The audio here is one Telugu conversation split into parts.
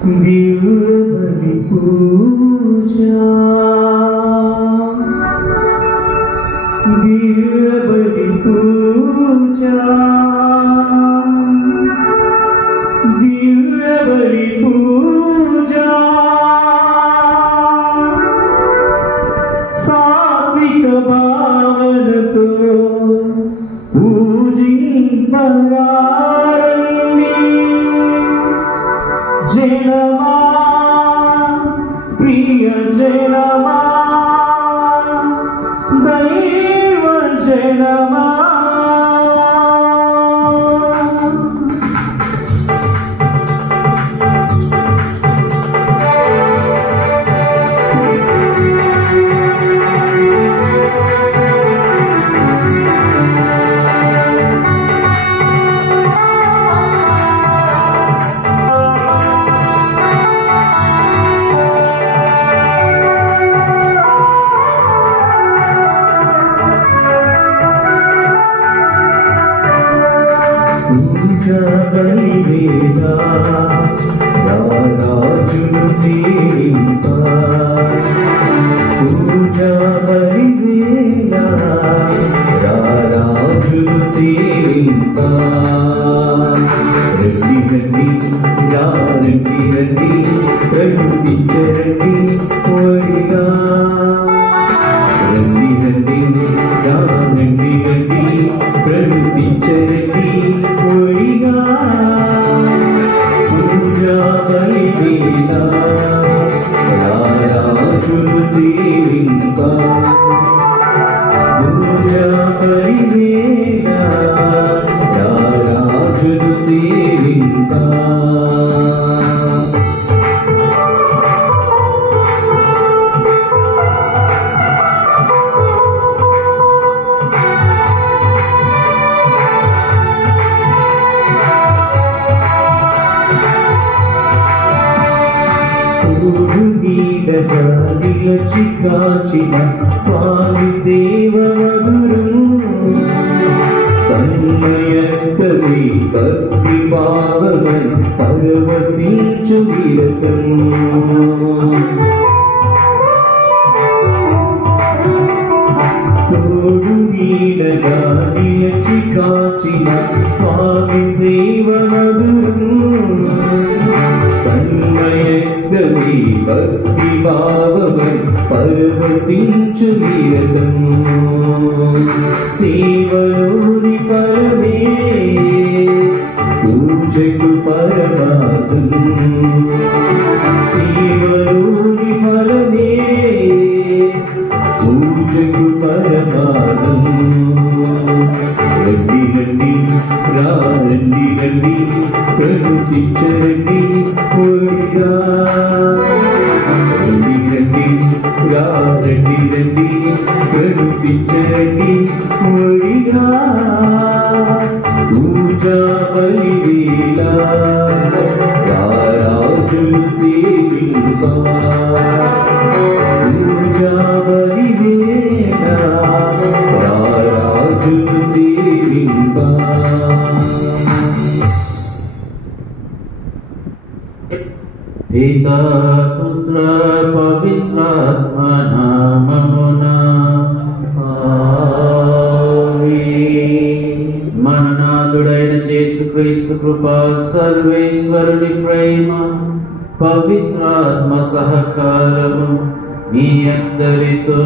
दिव्य पूजा दिव्य पूजा दिव्य पूजा सात्विक भावन को पूजिंपवारण्य जनमा प्रिय जनमा दैव जनमा బలివేదా రాజును సేవింప పూజా బలివేదా రాజును సేవింప రండి రండి రండి రండి ప్రకృతించరండి కోరిగా రండి రండి రండి రండి ప్రకృతించరండి కోరిగా పూజా బలివేదా రాజును సేవింప పూజా బలివేదా రాజును సేవింప నిలచి కాచిన స్వామి సేవ మధురం తన్మయత్వమే భక్తి భావమై పరవశించు విరతం తోడు నీడగా నిలచి కాచిన స్వామి సేవ మధురం తన్మయత్వమే భక్తి భావమై పరవశించు నిరతం సేవలోని పరమే పూజకు పరమార్థం సేవలోని పరమే పూజకు పరమార్థం రండి రండి రండి రండి ప్రకృతించరండి కోరిగా రండి రండి రండి రండి ప్రకృతించరండి కోరిగా పూజా బలివేదా రాజును సేవింప పూజా బలివేదా రాజును సేవింప పితా పుత్ర పవిత్రాత్మ నామమునా ఆమేన్. మన నాథుడైన యేసుక్రీస్తు కృపా సర్వేశ్వరుని ప్రేమ పవిత్రాత్మ సహకారము మీ అందరితో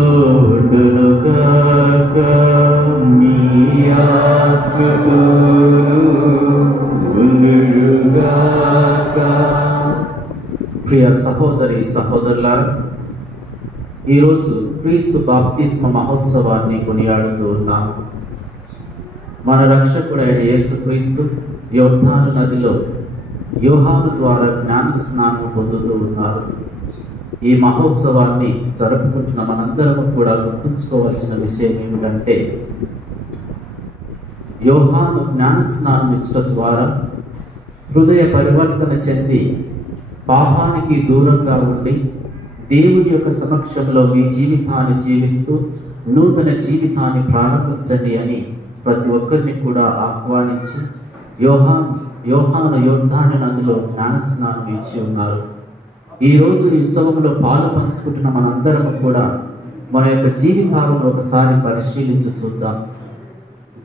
ఉండును గాక. మీ ఆత్మతోను ఉండును గాక. ప్రియ సహోదరి సహోదరులారా, ఈరోజు క్రీస్తు బాప్తిస్మ మహోత్సవాన్ని కొనియాడుతూ ఉన్నాము. మన రక్షకుడైన యేసుక్రీస్తు యోర్దాను నదిలో యోహాను ద్వారా జ్ఞాన స్నానం పొందుతూ ఉన్నారు. ఈ మహోత్సవాన్ని జరుపుకుంటున్న మనందరం కూడా గుర్తుంచుకోవాల్సిన విషయం ఏమిటంటే, యోహాను జ్ఞాన స్నానం ఇచ్చడం ద్వారా హృదయ పరివర్తన చెంది పాపానికి దూరంగా ఉండి దేవుని యొక్క సమక్షంలో మీ జీవితాన్ని జీవిస్తూ నూతన జీవితాన్ని ప్రారంభించండి అని ప్రతి ఒక్కరిని కూడా ఆహ్వానించి యోహాను యోహాను యోర్దాను నదిలో జ్ఞానస్నానం ఇచ్చి ఉన్నారు. ఈరోజు ఈ ఉత్సవంలో పాలు పంచుకుంటున్న మనందరం కూడా మన యొక్క జీవితాలను ఒకసారి పరిశీలించి చూద్దాం.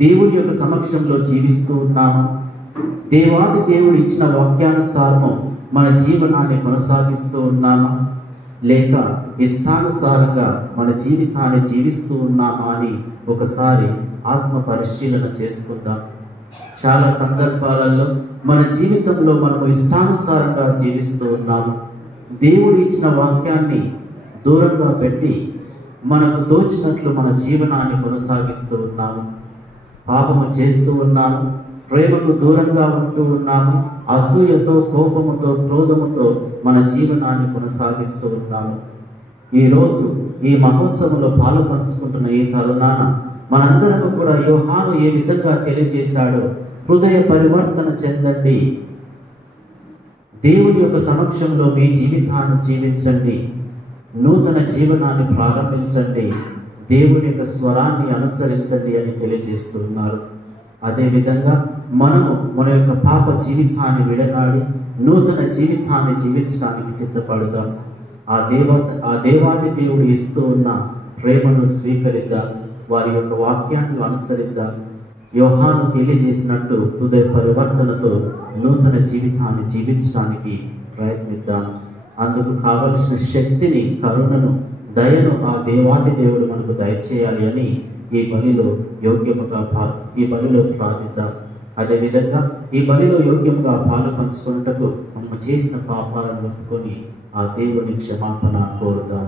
దేవుడి యొక్క సమక్షంలో జీవిస్తూ ఉన్నాము. దేవాది దేవుడు ఇచ్చిన వాక్యానుసారము మన జీవనాన్ని కొనసాగిస్తూ ఉన్నామా, లేక ఇష్టానుసారంగా మన జీవితాన్ని జీవిస్తూ ఉన్నామా అని ఒకసారి ఆత్మ పరిశీలన చేసుకుందాం. చాలా సందర్భాలలో మన జీవితంలో మనము ఇష్టానుసారంగా జీవిస్తూ ఉన్నాము. దేవుడు ఇచ్చిన వాక్యాన్ని దూరంగా పెట్టి మనకు తోచినట్లు మన జీవనాన్ని కొనసాగిస్తూ ఉన్నాము. పాపము చేస్తూ ఉన్నాము, ప్రేమకు దూరంగా ఉంటూ ఉన్నాము, అసూయతో, కోపముతో, క్రోధముతో మన జీవనాన్ని కొనసాగిస్తూ ఉన్నాము. ఈరోజు ఈ మహోత్సవంలో పాలు పంచుకుంటున్న ఈ తరుణాన మనందరం కూడా యోహాను ఏ విధంగా తెలియజేశాడో హృదయ పరివర్తన చెందండి, దేవుని యొక్క సమక్షంలో మీ జీవితాన్ని జీవించండి, నూతన జీవనాన్ని ప్రారంభించండి, దేవుని యొక్క స్వరాన్ని అనుసరించండి అని తెలియజేస్తున్నారు. అదేవిధంగా మనము మన యొక్క పాప జీవితాన్ని విడనాడి నూతన జీవితాన్ని జీవించడానికి సిద్ధపడదాం. ఆ దేవాది దేవుడు ఇస్తూ ఉన్న ప్రేమను స్వీకరిద్దాం, వారి యొక్క వాక్యాన్ని అనుసరిద్దాం. యోహాను తెలియజేసినట్టు హృదయ పరివర్తనతో నూతన జీవితాన్ని జీవించడానికి ప్రయత్నిద్దాం. అందుకు కావలసిన శక్తిని, కరుణను, దయను ఆ దేవాది దేవుడు మనకు దయచేయాలి అని ఈ బలిలో ప్రార్థిద్దాం. అదేవిధంగా ఈ బలిలో యోగ్యముగా పాలు పంచుకున్నటకు మనము చేసిన పాపాలను ఒప్పుకొని ఆ దేవుని క్షమాపణ కోరుదాం.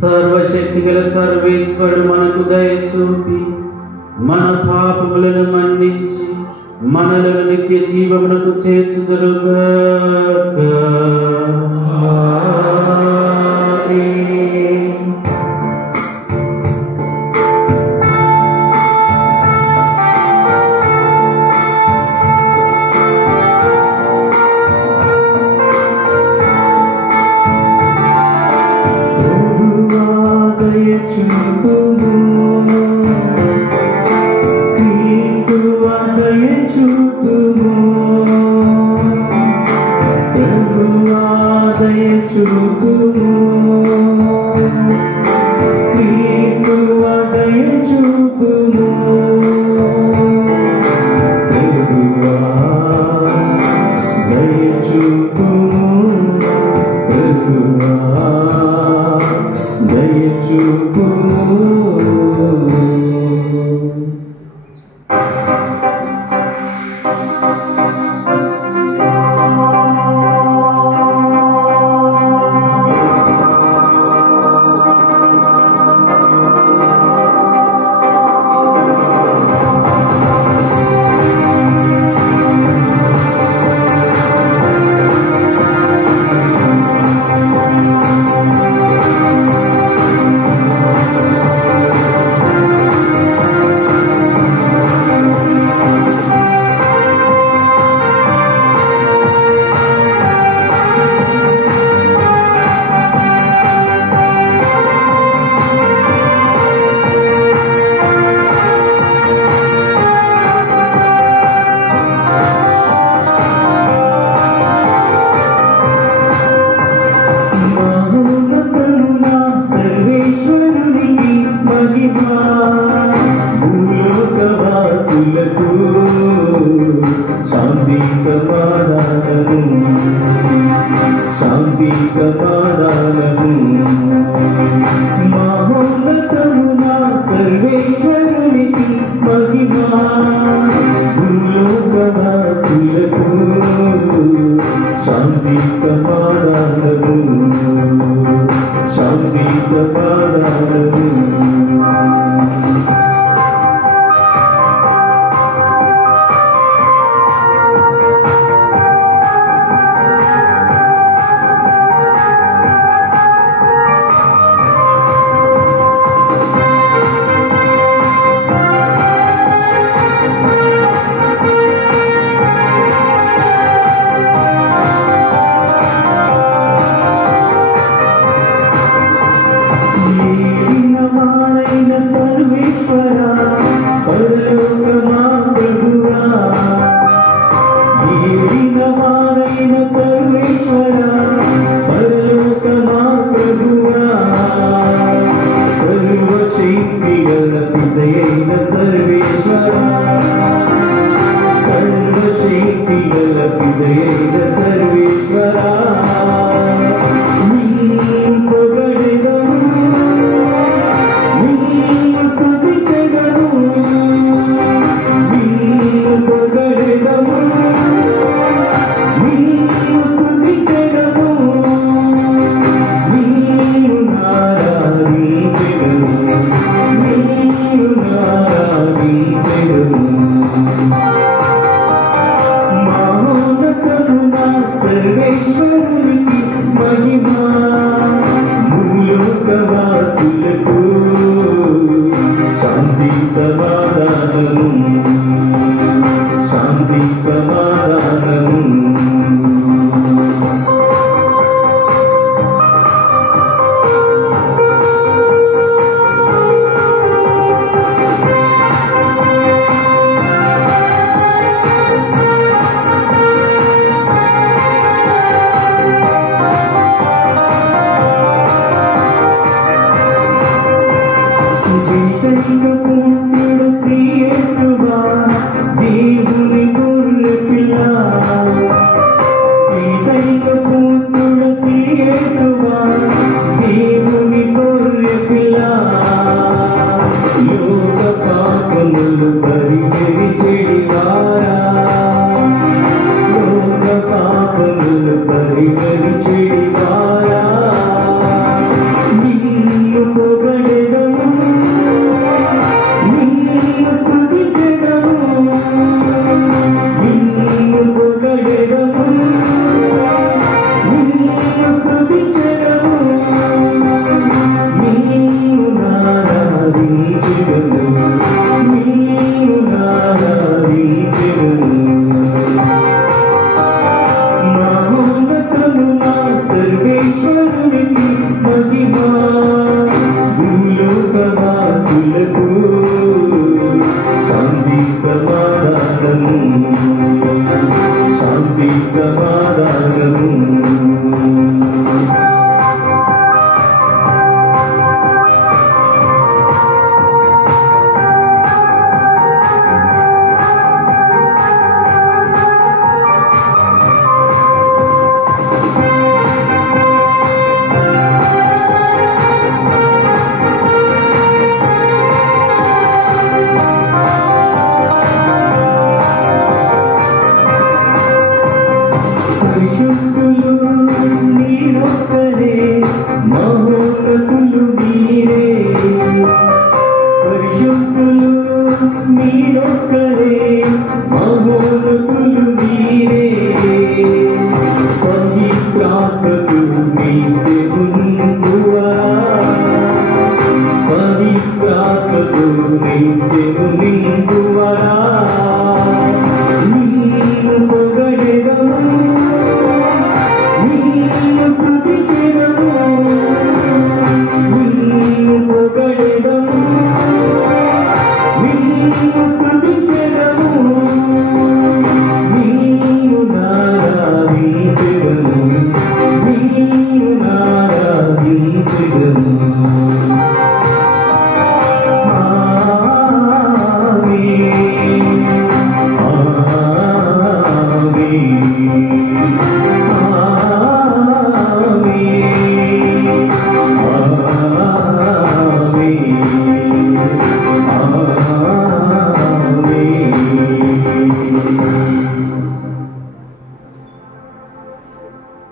సర్వశక్తిగల సర్వేశ్వరుడు మనకు దయ చూపి మన పాపములను మన్నించి మనలను నిత్య జీవమునకు చేర్చుదురుగాక. శాంతి సమాధానము మహోన్నతమునా సర్వేశ్వరునికి మహిమా భూలోకవాసులకు శాంతి సమాధానము శాంతి సమాధానము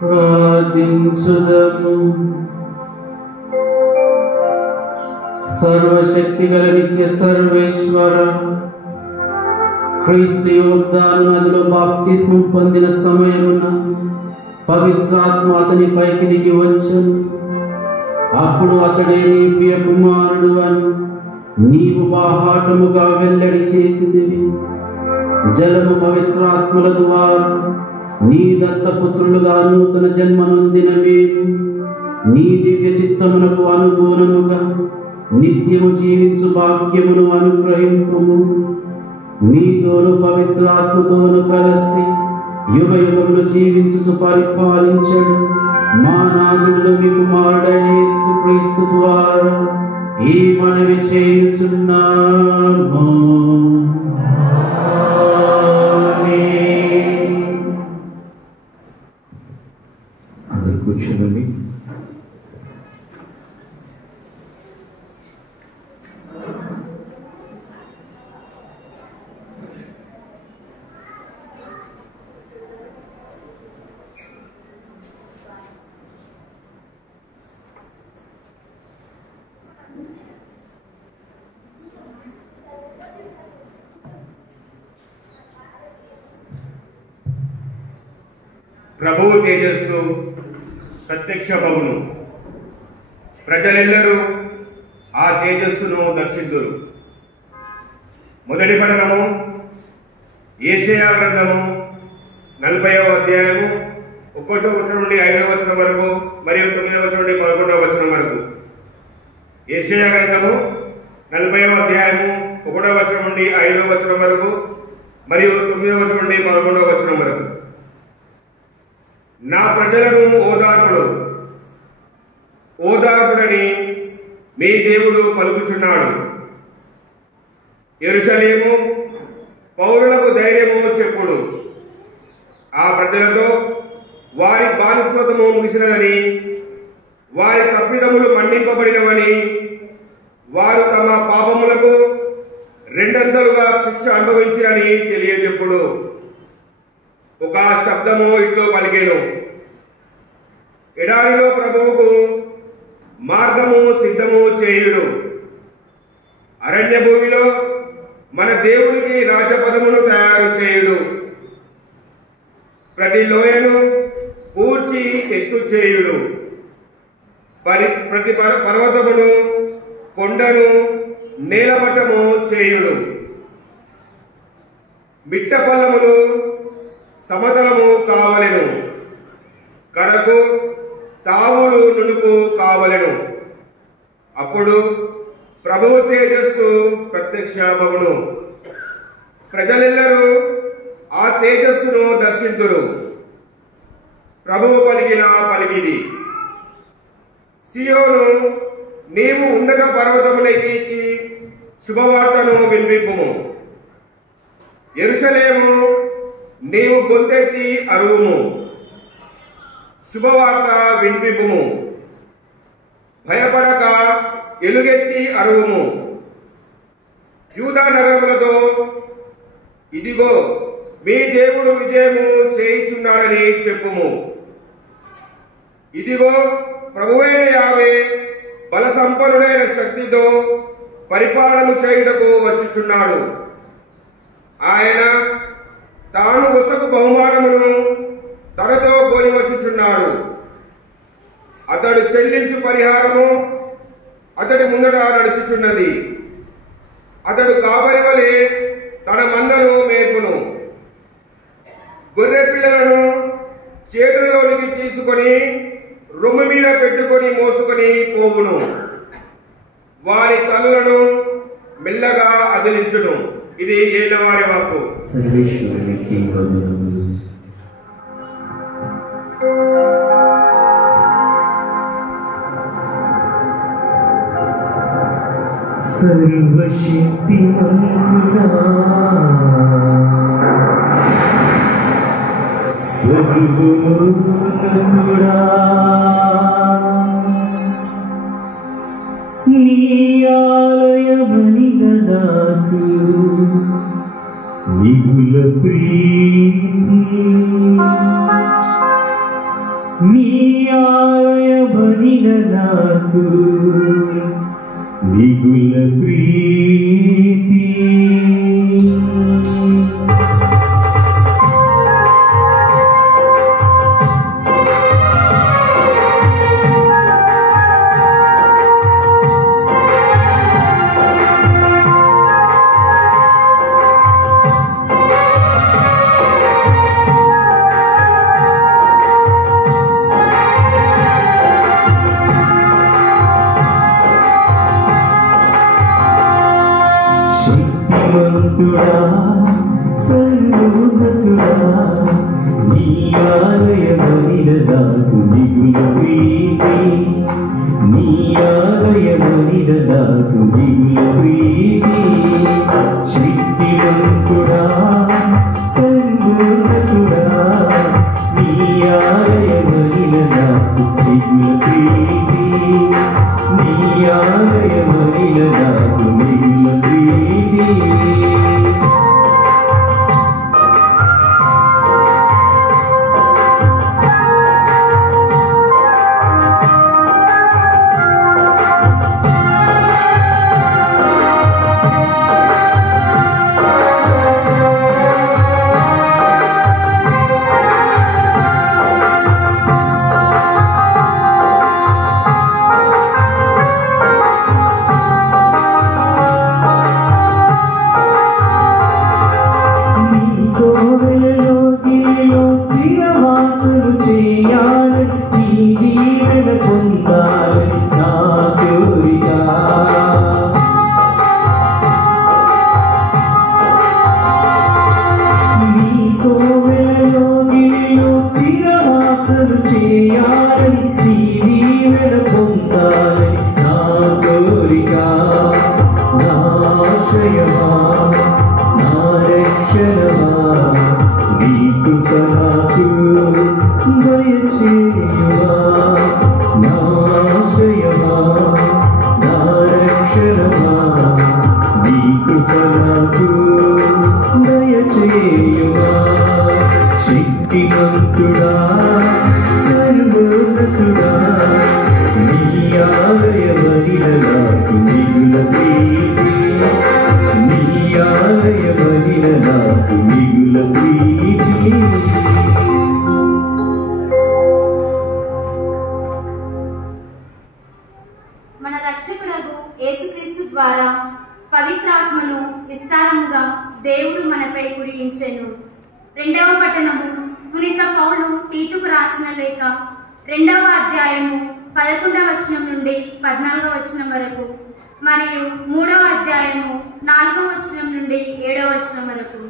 ప్రార్థించుదము. సర్వశక్తిగల నిత్య సర్వేశ్వర, క్రీస్తు యోర్దాను నదిలో బాప్తిస్మం పొందిన సమయమున పవిత్రాత్మ అతని పైకి దిగి వచ్చెను. అప్పుడు అతడే నీ ప్రియ కుమారుడు అని నీవు బాహాటముగా వెల్లడి చేసిదివి. జలము పవిత్రాత్మల ద్వారా నీ దత్తపుత్రులుగా నూతన జన్మనొందిన మేము నీ దివ్య చిత్తమునకు అనుగుణముగా నిత్యము జీవించు భాగ్యమును అనుగ్రహింపుము. నీతోను పవిత్రాత్మతోను కలిసి యుగ యుగములు జీవించుచు పరిపాలించడు మా నాథుడు మీ కుమారుడైన యేసుక్రీస్తు ద్వారా ఈ మనవి చేయుచున్నాము. అందరు కూర్చోండి. ప్రభువు తేజస్సు ప్రత్యక్షమగును. ప్రజలెల్లరూ ఆ తేజస్సును దర్శింతురు. మొదటి పఠనము యెషయా గ్రంథము 40వ అధ్యాయము 1వ వచనం నుండి 5వ వచనం వరకు మరియు 9వ వచనం నుండి 11వ వచనం వరకు. యెషయా గ్రంథము 40వ అధ్యాయము 1వ వచనం నుండి 5వ వచనం వరకు మరియు 9వ వచనం నుండి 11వ వచనం వరకు. నా ప్రజలను ఓదార్పుడని మీ దేవుడు పలుకుచున్నాడు. యెరూషలేము పౌరులకు ధైర్యము చెప్పుడు. ఆ ప్రజలతో వారి బానిసత్వము ముగిసినదని, వారి తప్పిదములు మన్నింపబడినవని, వారు తమ పాపములకు రెండంతలుగా శిక్ష అనుభవించినని తెలియజెప్పుడు. ఒక శబ్దము ఇట్లో పలికేను, ఎడారిలో ప్రభువుకు మార్గము సిద్ధము చేయుడు. అరణ్య భూమిలో మన దేవునికి రాజపదమును తయారు చేయుడు. ప్రతి లోయను పూడ్చి ఎత్తు చేయుడు. ప్రతి పర్వతమును కొండను నేలమట్టము చేయుడు. మిట్ట పల్లములు సమతలము కావలెను. కరకు తావులు నునుపు కావలెను. అప్పుడు ప్రభువు తేజస్సు ప్రత్యక్షమగును. ప్రజలెల్లరూ ఆ తేజస్సును దర్శింతురు. ప్రభువు పలికిది. సియోను, నీవు ఉన్నత పర్వతమునెక్కి శుభవార్తను వినిపింపుము. యెరూషలేము, నీవు గొంతెత్తి అరువుము. శుభవార్త వినిపింపుము. భయపడక ఎలుగెత్తి అరువుము. యూదా నగరములతో, ఇదిగో మీ దేవుడు విజయము చేయుచున్నాడని చెప్పుము. ఇదిగో ప్రభువైన యావే బల సంపన్నుడైన శక్తితో పరిపాలన చేయుటకు వచ్చుచున్నాడు. ఆయన తాను వసకు బహుమానమును తనతో కొని వచ్చుచున్నాడు. అతడు చెల్లించు పరిహారము అతడి ముందట నడుచుచున్నది. అతడు కాపరి వలె తన మందను మేపును. గొర్రె పిల్లలను చేతుల్లోనికి తీసుకొని రొమ్ము మీద పెట్టుకొని మోసుకొని పోవును. వారి తల్లులను మెల్లగా అదిలించును. ఇది ఏలవారి వాక్కు. సర్వేశ్వరునికి వందనములు. సర్వశక్తిమంతుడా, సర్వోన్నతుడా, నీ ఆలయమనిగ నాకు మిగుల ప్రీతి. నాకు మిగుల ప్రీతి శక్తివంతుడా సర్వోన్నతుడా నీ ఆలయమైన నాకు మిగుల ప్రీతి నీ ఆలయమైన నాకు మిగుల ప్రీతి శక్తివంతుడా సర్వోన్నతుడా నీ ఆలయమైన నాకు మిగుల ప్రీతి నీ ఆలయమైన నాకు మిగుల ప్రీతి శక్తివంతుడా సర్వోన్నతుడా నీ ఆలయమైన నాకు మిగుల ప్రీతి నీ ఆలయమైన నాకు మిగుల ప్రీతి మన రక్షకుడగు యేసుక్రీస్తు ద్వారా పవిత్రాత్మను విస్తారముగా దేవుడు మనపై కురియించెను. రెండవ పట్టణము పునీత పౌలు తీతుకు రాసిన లేఖ 2వ అధ్యాయము 11వ వచనం నుండి 14వ వచనం వరకు మరియు 3వ అధ్యాయము 4వ వచనం నుండి 7వ వచనం వరకు.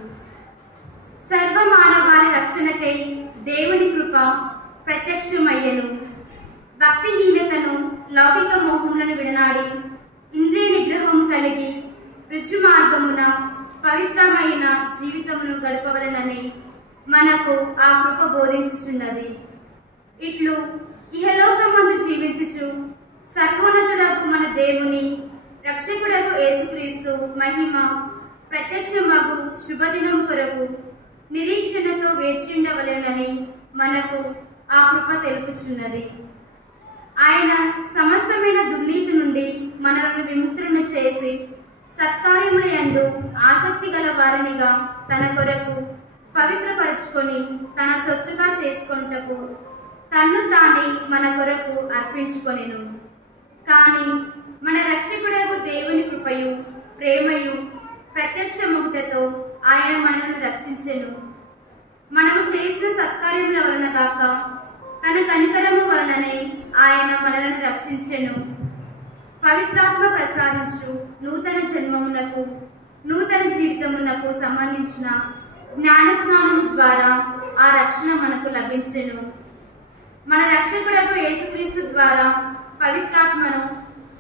సర్వ మానవాళి రక్షణకై దేవుని కృప ప్రత్యక్షమయ్యెను. భక్తిహీనతను లౌకిక మోహములను విడనాడి ఇంద్రియ నిగ్రహం కలిగి రుచి మార్గమున పవిత్రమైన జీవితమును గడపవలనని మనకు ఆ కృప బోధించుచున్నది. ఇట్లు ఇహలోకమందు జీవించుచు సర్వోన్నతుడకు మన దేవుని రక్షకుడకు యేసుక్రీస్తు మహిమ ప్రత్యక్షమగు శుభదినం కొరకు నిరీక్షణతో వేచియుండవలెనని మనకు ఆ కృప తెలుపుచున్నది. ఆయన సమస్తమైన దుర్నీతి నుండి మనలను విముక్తులను చేసి సత్కార్యముల యందు ఆసక్తి గల వారినిగా తన కొరకు పవిత్రపరుచుకొని తన సొత్తుగా చేసుకొనుటకు తన్ను తానే మన కొరకు అర్పించుకొనెను. కానీ మన రక్షకుడకు దేవుని కృపయు ప్రేమయు ప్రత్యక్షముగుటతో ఆయన మనలను రక్షించెను. మనము చేసిన సత్కార్యముల వలన కాక తన కనికరము వలననే ఆయన మనలను రక్షించెను. పవిత్రాత్మ ప్రసాదించు నూతన జన్మమునకు నూతన జీవితమునకు సంబంధించిన జ్ఞాన స్నానము ద్వారా ఆ రక్షణ మనకు లభించెను. మన రక్షకుడకు యేసుక్రీస్తు ద్వారా పవిత్రాత్మను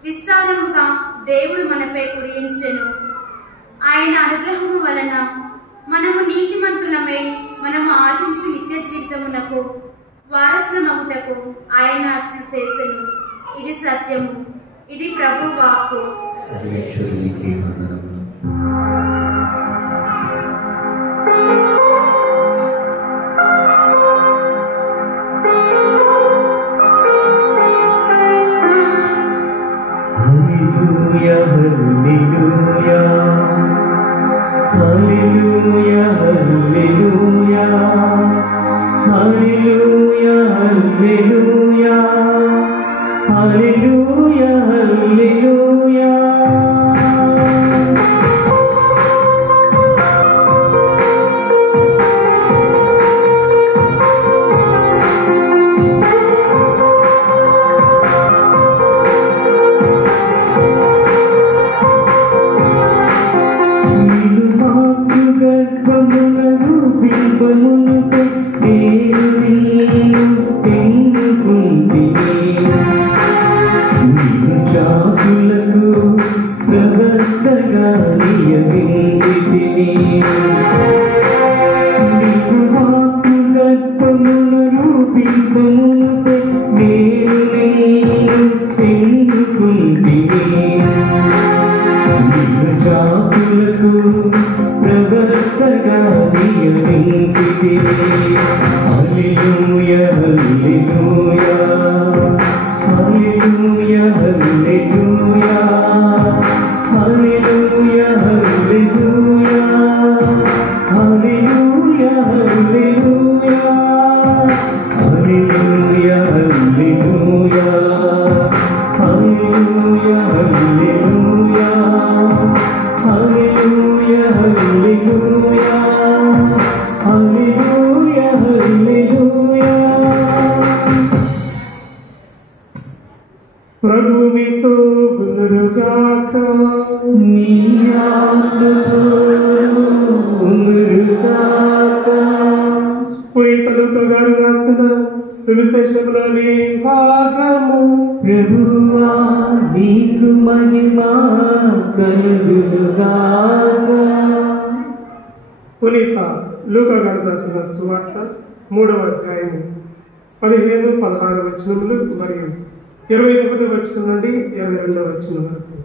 విస్తారముగా దేవుడు మనపై కురియించెను. ఆయన అనుగ్రహము వలన మనము నీతిమంతులమై మనము ఆశించు నిత్య జీవితమునకు వారసులమగుటకు ఆయన అట్లు చేసెను. ఇది సత్యము, ఇది ప్రభు వాక్కు. సర్వేశ్వరునికి వందనములు. నా హల్లెలూయా హల్లెలూయా ప్రభు మీతో ఉందురుగాక. మీ ఆత్మతో ఉందురుగాక. పునీత లూకా గారు రాసిన సువిశేషంలోని భాగము. ప్రభువా నీకు మహిమ కలుగునుగాక. పునీత లూకా గారు రాసిన సువార్త 3వ అధ్యాయము 15, 16 వచనములు మరియు 21వ వచనం నుండి 22వ వచనం వరకు.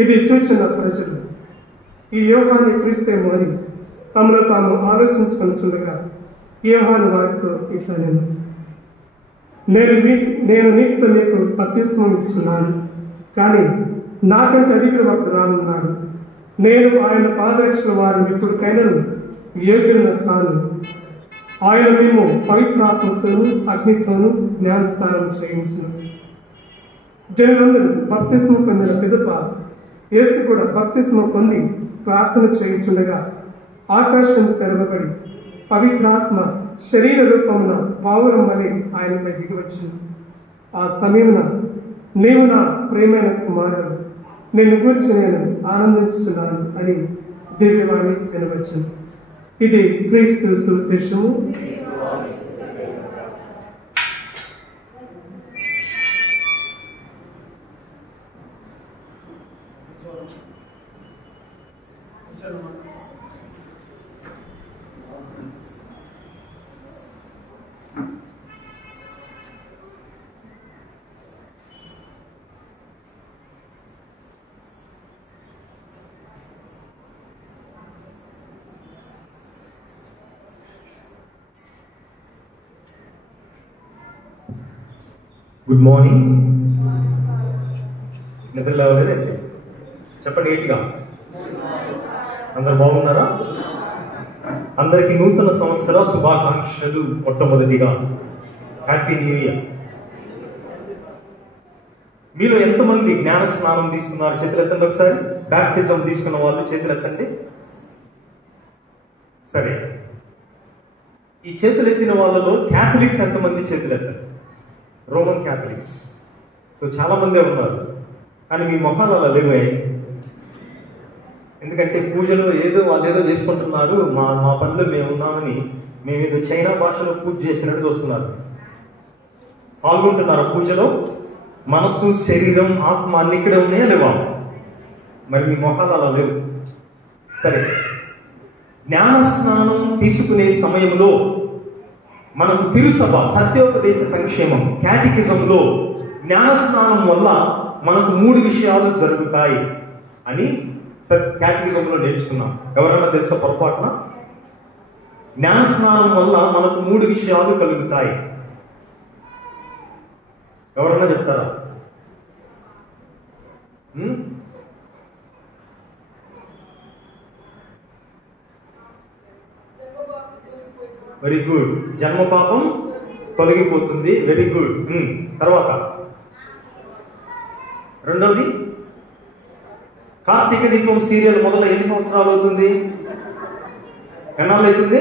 ఇది చూచిన ప్రజలు ఈ యోహాను క్రీస్తేమో అని తమలో తాము ఆలోచించుకుంటుండగా యోహాను వారితో ఇట్లా నేను నీటితో నీకు బప్తిస్మం ఇస్తున్నాను, కానీ నాకంటే అధికుడు ఒకడు రానున్నాడు. నేను ఆయన పాదరక్షల వారిని ఎప్పటికైనా యోగ్యులను కాను. ఆయన మేము పవిత్రాత్మతోనూ అగ్నితోనూ జ్ఞానస్నానం చేయించును. జనులందరూ బప్తిస్మం పొందిన పిదప యేసు కూడా బప్తిస్మం పొంది ప్రార్థన చేయించుండగా ఆకాశం తెరవబడి పవిత్రాత్మ శరీర రూపమున పావురం వలె ఆయనపై దిగివచ్చింది. ఆ సమయమున నీవు నా ప్రేమైన కుమారుడు, నిన్ను గూర్చి నేను ఆనందించుచున్నాను అని దివ్యవాణి వినవచ్చింది. ఇది క్రీస్తు సువిశేషము. Good morning. నిద్ర లేవలేదండి? చెప్పండి గట్టిగా. అందరు బాగున్నారా? అందరికీ నూతన సంవత్సర శుభాకాంక్షలు. మొట్టమొదటిగా హ్యాపీ న్యూ ఇయర్. మీలో ఎంతమంది జ్ఞాన స్నానం తీసుకున్నారు? చేతులు ఎత్తండి ఒకసారి. బ్యాప్టిజం తీసుకున్న వాళ్ళు చేతులు ఎత్తండి. సరే, ఈ చేతులు ఎత్తిన వాళ్ళలో క్యాథలిక్స్ ఎంతమంది? చేతులు ఎత్తండి. Roman Catholics. సో చాలామందే ఉన్నారు, కానీ మీ మొహాలు అలా లేవాయి. ఎందుకంటే పూజలో వాళ్ళు ఏదో చేసుకుంటున్నారు, మా పనులు మేము ఉన్నామని మేమేదో చైనా భాషలో పూజ చేసినట్టు చూస్తున్నారు. పాల్గొంటున్నారు పూజలో. మనసు, శరీరం, ఆత్మ అన్ని ఇక్కడే ఉన్నాయా లేవా? మరి మీ మొహాలు అలా లేవు. సరే, జ్ఞాన స్నానం తీసుకునే సమయంలో మనకు తిరుసభ సత్యోపదేశ సంక్షేమం క్యాటికిజంలో జ్ఞానస్నానం వల్ల మనకు 3 విషయాలు జరుగుతాయి అని క్యాటికిజంలో నేర్చుకున్నాం. ఎవరన్నా తెలుసా పొరపాటున? జ్ఞానస్నానం వల్ల మనకు 3 విషయాలు కలుగుతాయి. ఎవరన్నా చెప్తారా? Very good. జన్మ పాపం తొలగిపోతుంది. Very good. తర్వాత రెండవది, కార్తీక దీపం సీరియల్ మొదలు ఎన్ని సంవత్సరాలు అవుతుంది? ఎన్నాళ్ళు అవుతుంది?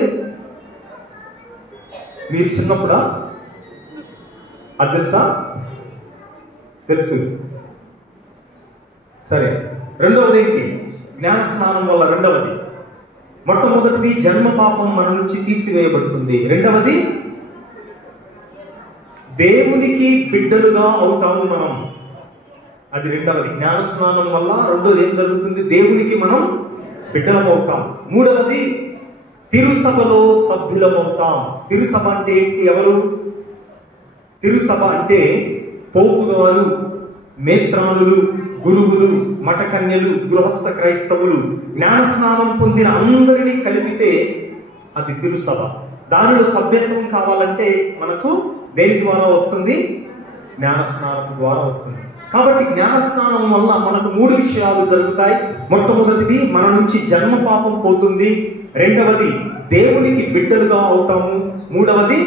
మీరు చిన్నప్పుడా? అది తెలుసా? తెలుసు. సరే, రెండవది ఏంటి? జ్ఞాన స్నానం వల్ల రెండవది, మొట్టమొదటిది జన్మ పాపం మన నుంచి తీసివేయబడుతుంది. రెండవది, దేవునికి బిడ్డలుగా అవుతాము మనం. అది రెండవది. జ్ఞాన స్నానం వల్ల రెండోది ఏం జరుగుతుంది? దేవునికి మనం బిడ్డలం అవుతాం. మూడవది, తిరుసభలో సభ్యులం అవుతాం. తిరుసభ అంటే ఏంటి? ఎవరు? తిరుసభ అంటే పోపు గారు, మేత్రానులు, గురువులు, మఠకన్యలు, గృహస్థ క్రైస్తవులు, జ్ఞాన స్నానం పొందిన అందరినీ కలిపితే అది తిరుసభ. దానిలో సభ్యత్వం కావాలంటే మనకు దేని ద్వారా వస్తుంది? జ్ఞాన స్నానం ద్వారా వస్తుంది. కాబట్టి జ్ఞాన స్నానం వల్ల మనకు 3 విషయాలు జరుగుతాయి. మొట్టమొదటిది, మన నుంచి జన్మ పాపం పోతుంది. రెండవది, దేవునికి బిడ్డలుగా అవుతాము. మూడవది,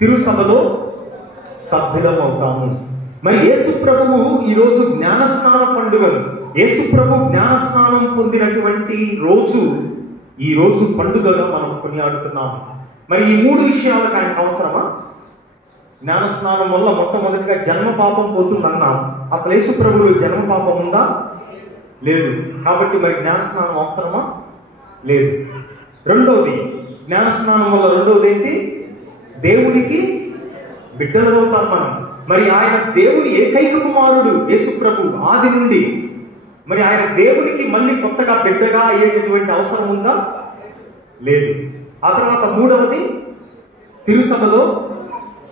తిరుసభలో సభ్యులం అవుతాము. మరి యేసు ప్రభువు ఈరోజు జ్ఞానస్నాన పండుగను, యేసు ప్రభు జ్ఞాన స్నానం పొందినటువంటి రోజు ఈ రోజు పండుగగా మనం కొనియాడుతున్నాము. మరి ఈ 3 విషయాలకు ఆయనకు అవసరమా? జ్ఞాన స్నానం వల్ల మొట్టమొదటిగా జన్మ పాపం పోతుందన్నా, అసలు యేసు ప్రభువులో జన్మ పాపం ఉందా? లేదు. కాబట్టి మరి జ్ఞాన స్నానం అవసరమా? లేదు. రెండవది, జ్ఞాన స్నానం వల్ల రెండవది ఏంటి? దేవునికి బిడ్డలు అవుతాం మనం. మరి ఆయన దేవుని ఏకైక కుమారుడు యేసు ప్రభు ఆది నుండి. మరి ఆయన దేవునికి మళ్ళీ కొత్తగా బిడ్డగా అయ్యేటటువంటి అవసరం ఉందా? లేదు. ఆ తర్వాత మూడవది, తిరుసభలో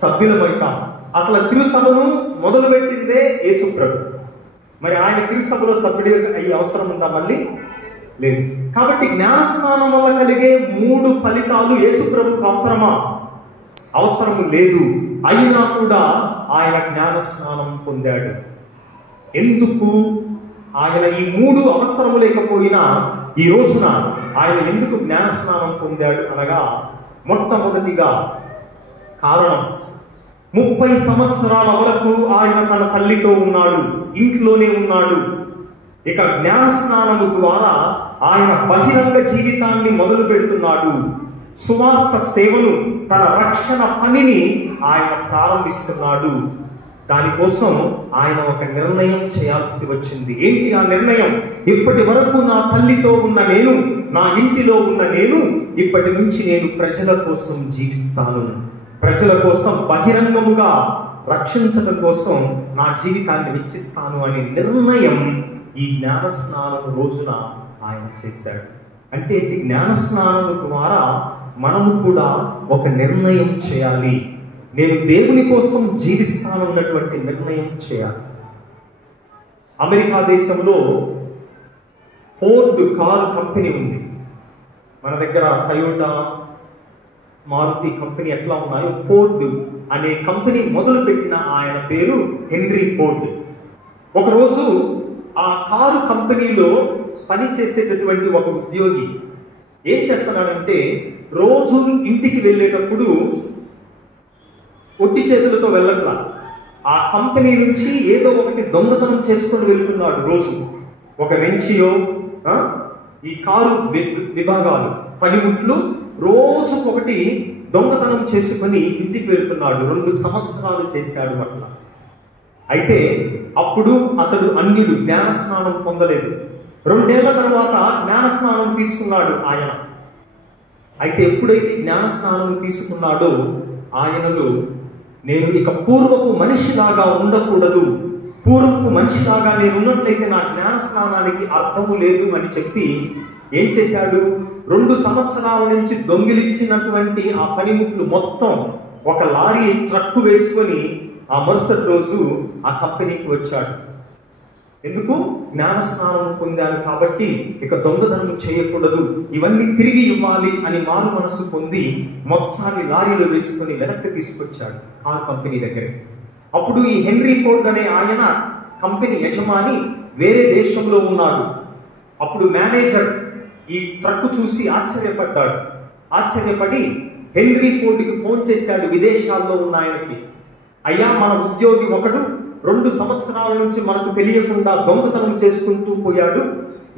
సభ్యులమవుతాం. అసలు తిరుసభను మొదలుపెట్టిందే యేసు ప్రభు. మరి ఆయన తిరుసభలో సభ్యుడి అయ్యే అవసరం ఉందా? మళ్ళీ లేదు. కాబట్టి జ్ఞాన స్నానం వల్ల కలిగే 3 ఫలితాలు యేసు ప్రభుకు అవసరమా? అవసరము లేదు. అయినా కూడా ఆయన జ్ఞాన స్నానం పొందాడు. ఎందుకు? ఆయన ఈ 3 అవసరము లేకపోయినా ఈ రోజున ఆయన ఎందుకు జ్ఞాన స్నానం పొందాడు అనగా, మొట్టమొదటిగా కారణం, 30 సంవత్సరాల వరకు ఆయన తన తల్లితో ఉన్నాడు, ఇంట్లోనే ఉన్నాడు. ఇక జ్ఞాన స్నానము ద్వారా ఆయన బహిరంగ జీవితాన్ని మొదలు పెడుతున్నాడు. సువార్త సేవను, తన రక్షణ పనిని ఆయన ప్రారంభిస్తున్నాడు. దానికోసం ఆయన ఒక నిర్ణయం చేయాల్సి వచ్చింది. ఏంటి ఆ నిర్ణయం? ఇప్పటి వరకు నా తల్లితో ఉన్న నేను, నా ఇంటిలో ఉన్న నేను, ఇప్పటి నుంచి నేను ప్రజల కోసం జీవిస్తాను. ప్రజల కోసం బహిరంగముగా రక్షించడం కోసం నా జీవితాన్ని వెచ్చిస్తాను అనే నిర్ణయం ఈ జ్ఞాన స్నానం రోజున ఆయన చేశాడు. అంటే జ్ఞాన స్నానం ద్వారా మనము కూడా ఒక నిర్ణయం చేయాలి. నేను దేవుని కోసం జీవిస్తానన్నటువంటి నిర్ణయం చేయాలి. అమెరికా దేశంలో ఫోర్డ్ కార్ కంపెనీ ఉంది. మన దగ్గర టయోటా, మారుతి కంపెనీ ఎట్లా ఉన్నాయో, ఫోర్డ్ అనే కంపెనీ మొదలు పెట్టిన ఆయన పేరు హెన్రీ ఫోర్డ్. ఒకరోజు ఆ కారు కంపెనీలో పనిచేసేటటువంటి ఒక ఉద్యోగి ఏం చేస్తున్నాడంటే, రోజు ఇంటికి వెళ్ళేటప్పుడు ఒట్టి చేతులతో వెళ్ళట్లా, ఆ కంపెనీ నుంచి ఏదో ఒకటి దొంగతనం చేసుకొని వెళ్తున్నాడు. రోజు ఒక రెంచియో, ఈ కారు విభాగాలు, పనిముట్లు రోజుకొకటి దొంగతనం చేసుకొని ఇంటికి వెళ్తున్నాడు. 2 సంవత్సరాలు చేశాడు అట్లా. అయితే అప్పుడు అతడు అన్యుడు, జ్ఞాన స్నానం పొందలేదు. 2 ఏళ్ల తర్వాత జ్ఞాన స్నానం తీసుకున్నాడు ఆయన. అయితే ఎప్పుడైతే జ్ఞాన స్నానం తీసుకున్నాడో ఆయనలో, నేను ఇక పూర్వపు మనిషిలాగా ఉండకూడదు, పూర్వపు మనిషిలాగా నేను ఉన్నట్లయితే నా జ్ఞాన స్నానానికి అర్థము లేదు అని చెప్పి ఏం చేశాడు? 2 సంవత్సరాల నుంచి దొంగిలించినటువంటి ఆ పనిముట్లు మొత్తం ఒక లారీ ట్రక్కు వేసుకొని ఆ మరుసటి రోజు ఆ కంపెనీకి వచ్చాడు. ఎందుకు? జ్ఞాన స్నానం పొందాను కాబట్టి ఇక దొంగతనం చేయకూడదు, ఇవన్నీ తిరిగి ఇవ్వాలి అని మారు మనసు పొంది మొత్తాన్ని లారీలో వేసుకొని వెనక్కి తీసుకొచ్చాడు కార్ కంపెనీ దగ్గర. అప్పుడు ఈ హెన్రీ ఫోర్డ్ అనే ఆయన కంపెనీ యజమాని వేరే దేశంలో ఉన్నాడు. అప్పుడు మేనేజర్ ఈ ట్రక్ చూసి ఆశ్చర్యపడ్డాడు. ఆశ్చర్యపడి హెన్రీ ఫోర్డ్కి ఫోన్ చేశాడు విదేశాల్లో ఉన్న ఆయనకి. అయ్యా, మన ఉద్యోగి ఒకడు 2 సంవత్సరాల నుంచి మనకు తెలియకుండా దొంగతనం చేసుకుంటూ పోయాడు.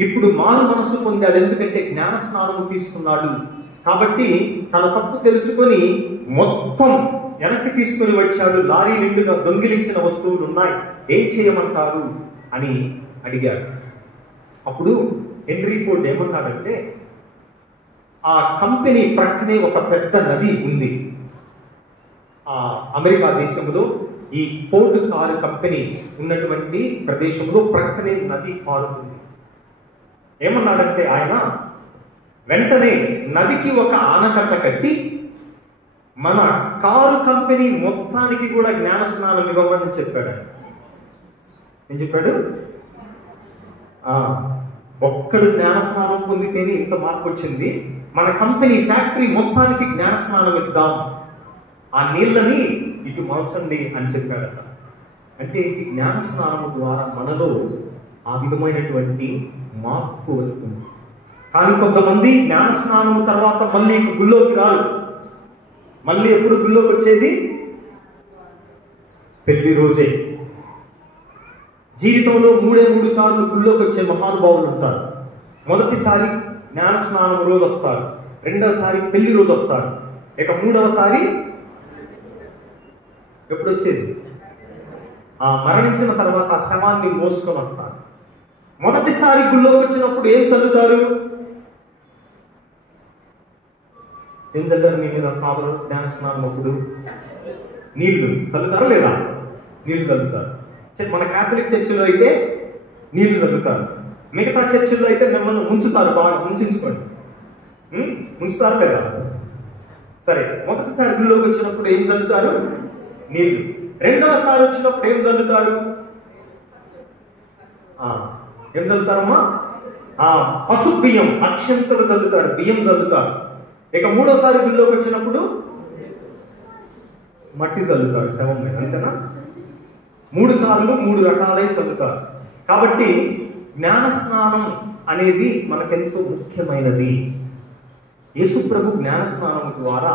ఇప్పుడు మారు మనసు పొందాడు, ఎందుకంటే జ్ఞాన స్నానము తీసుకున్నాడు. కాబట్టి తన తప్పు తెలుసుకొని మొత్తం వెనక్కి తీసుకుని వచ్చాడు. లారీ నిండుగా దొంగిలించిన వస్తువులు ఉన్నాయి, ఏం చేయమంటారు అని అడిగాడు. అప్పుడు హెన్రీ ఫోర్డ్ ఏమన్నాడంటే, ఆ కంపెనీ ప్రక్కనే ఒక పెద్ద నది ఉంది. ఆ అమెరికా దేశంలో ఈ ఫోర్డ్ కారు కంపెనీ ఉన్నటువంటి ప్రదేశంలో ప్రక్కనే నది పారుతుంది. ఏమన్నాడంటే ఆయన, వెంటనే నదికి ఒక ఆనకట్ట కట్టి మన కారు కంపెనీ మొత్తానికి కూడా జ్ఞాన స్నానం ఇవ్వమని చెప్పాడు. ఏం చెప్పాడు? ఒక్కడు జ్ఞాన స్నానం పొందితేనే ఇంత మార్పు వచ్చింది, మన కంపెనీ ఫ్యాక్టరీ మొత్తానికి జ్ఞాన స్నానం ఇద్దాం, ఆ నీళ్ళని ఇటు మార్చండి అని చెప్పాడట. అంటే ఇంటి జ్ఞాన స్నానం ద్వారా మనలో ఆ విధమైనటువంటి మార్పు వస్తుంది. కానీ కొంతమంది జ్ఞాన స్నానం తర్వాత మళ్ళీ గుళ్ళోకి రారు. మళ్ళీ ఎప్పుడు గుళ్ళోకి వచ్చేది? పెళ్లి రోజే. జీవితంలో 3 సార్లు గుళ్ళోకి వచ్చే మహానుభావులు ఉంటారు. మొదటిసారి జ్ఞాన స్నానం రోజు వస్తారు, రెండవసారి పెళ్లి రోజు వస్తారు, ఇక 3వసారి ఎప్పుడు వచ్చేది? మరణించిన తర్వాత ఆ శవాన్ని మోసుకొని వస్తారు. మొదటిసారి గుళ్ళోకి వచ్చినప్పుడు ఏం చల్లుతారు? ఏం చల్లారు మీ మీద ఫాదర్ జ్ఞాన స్నానం అప్పుడు? నీళ్లు చల్లుతారా లేదా? నీళ్లు చల్లుతారు. మన క్యాథలిక్ చర్చిలో అయితే నీళ్లు చల్లుతారు, మిగతా చర్చిల్లో అయితే మిమ్మల్ని ఉంచుతారు, బాగా ఉంచుకోండి. ఉంచుతారా లేదా? సరే, మొదటిసారి గుళ్ళోకి వచ్చినప్పుడు ఏం చల్లుతారు? నీళ్లు. రెండవసారి వచ్చినప్పుడు ఏం చల్లుతారు? ఏం చల్లుతారమ్మా? పసుపు బియ్యం, అక్షంతలు చల్లుతారు, బియ్యం చల్లుతారు. ఇక 3వసారి గుళ్ళోకి వచ్చినప్పుడు మట్టి చల్లుతారు శవం మీద, అంతేనా? 3 సార్లు 3 రకాలే చల్లుతారు. కాబట్టి జ్ఞాన స్నానం అనేది మనకెంతో ముఖ్యమైనది. యేసు ప్రభు జ్ఞాన స్నానం ద్వారా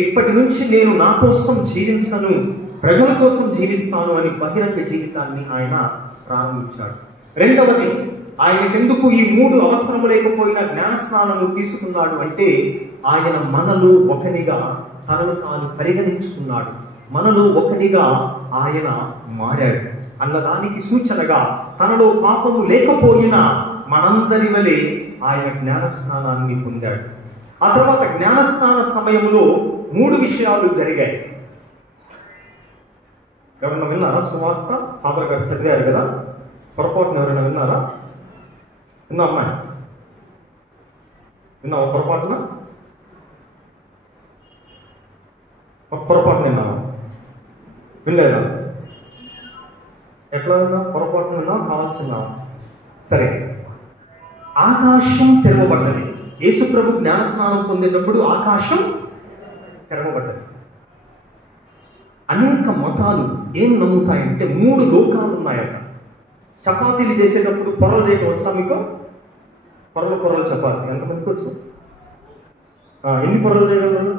ఎప్పటి నుంచి నేను నా కోసం జీవించను, ప్రజల కోసం జీవిస్తాను అని బహిరంగ జీవితాన్ని ఆయన ప్రారంభించాడు. రెండవది, ఆయనకెందుకు ఈ 3 అవసరం లేకపోయినా జ్ఞాన స్నానము తీసుకున్నాడు అంటే, ఆయన మనలో ఒకనిగా తనను తాను పరిగణించుకున్నాడు, మనలో ఒకనిగా ఆయన మారాడు అన్నదానికి సూచనగా తనలో పాపము లేకపోయినా మనందరి వలె ఆయన జ్ఞాన స్నానాన్ని పొందాడు. ఆ తర్వాత జ్ఞాన స్నాన సమయంలో 3 విషయాలు జరిగాయి. ఎవరన్నా విన్నారా? సువార్త ఫాదర్ గారు చదివారు కదా, పొరపాటున ఎవరైనా విన్నారా? విన్నా అమ్మాయి? విన్నావా? పొరపాటున విన్నావా? వినలేదా? ఎట్లా విన్నా? పొరపాటున విన్నా? కావాల్సిన? సరే, ఆకాశం తెరవబడ్డది. యేసు ప్రభు జ్ఞాన స్నానం పొందేటప్పుడు ఆకాశం తెరవబడ్డది. అనేక మతాలు ఏం నమ్ముతాయంటే 3 లోకాలు ఉన్నాయట. చపాతీలు చేసేటప్పుడు పొరలు చేయడం వచ్చా మీకు? పొరలు చపాతీ ఎంతమందికి వచ్చు? ఎన్ని పొరలు చేయగలరు?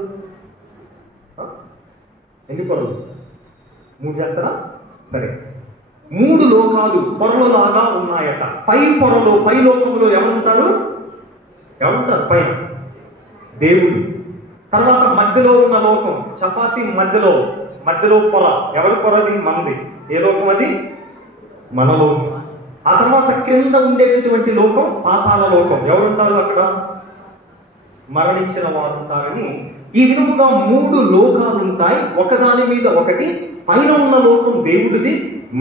ఎన్ని పొరలు? 3 చేస్తారా? సరే, 3 లోకాలు పొరలలాగా ఉన్నాయట. పై పొరలో, పై లోకంలో ఎవరుంటారు? పైన దేవుడు. తర్వాత మధ్యలో ఉన్న లోకం, చపాతీ మధ్యలో పొర, ఎవరి పొరది? మనది. ఏ లోకం అది? మన లోకం. ఆ తర్వాత క్రింద ఉండేటటువంటి లోకం పాతాళ లోకం. ఎవరుంటారు అక్కడ? మరణించిన వారు ఉంటారని ఈ విధముగా 3 లోకాలు ఉంటాయి, ఒకదాని మీద ఒకటి. పైన ఉన్న లోకం దేవుడిది,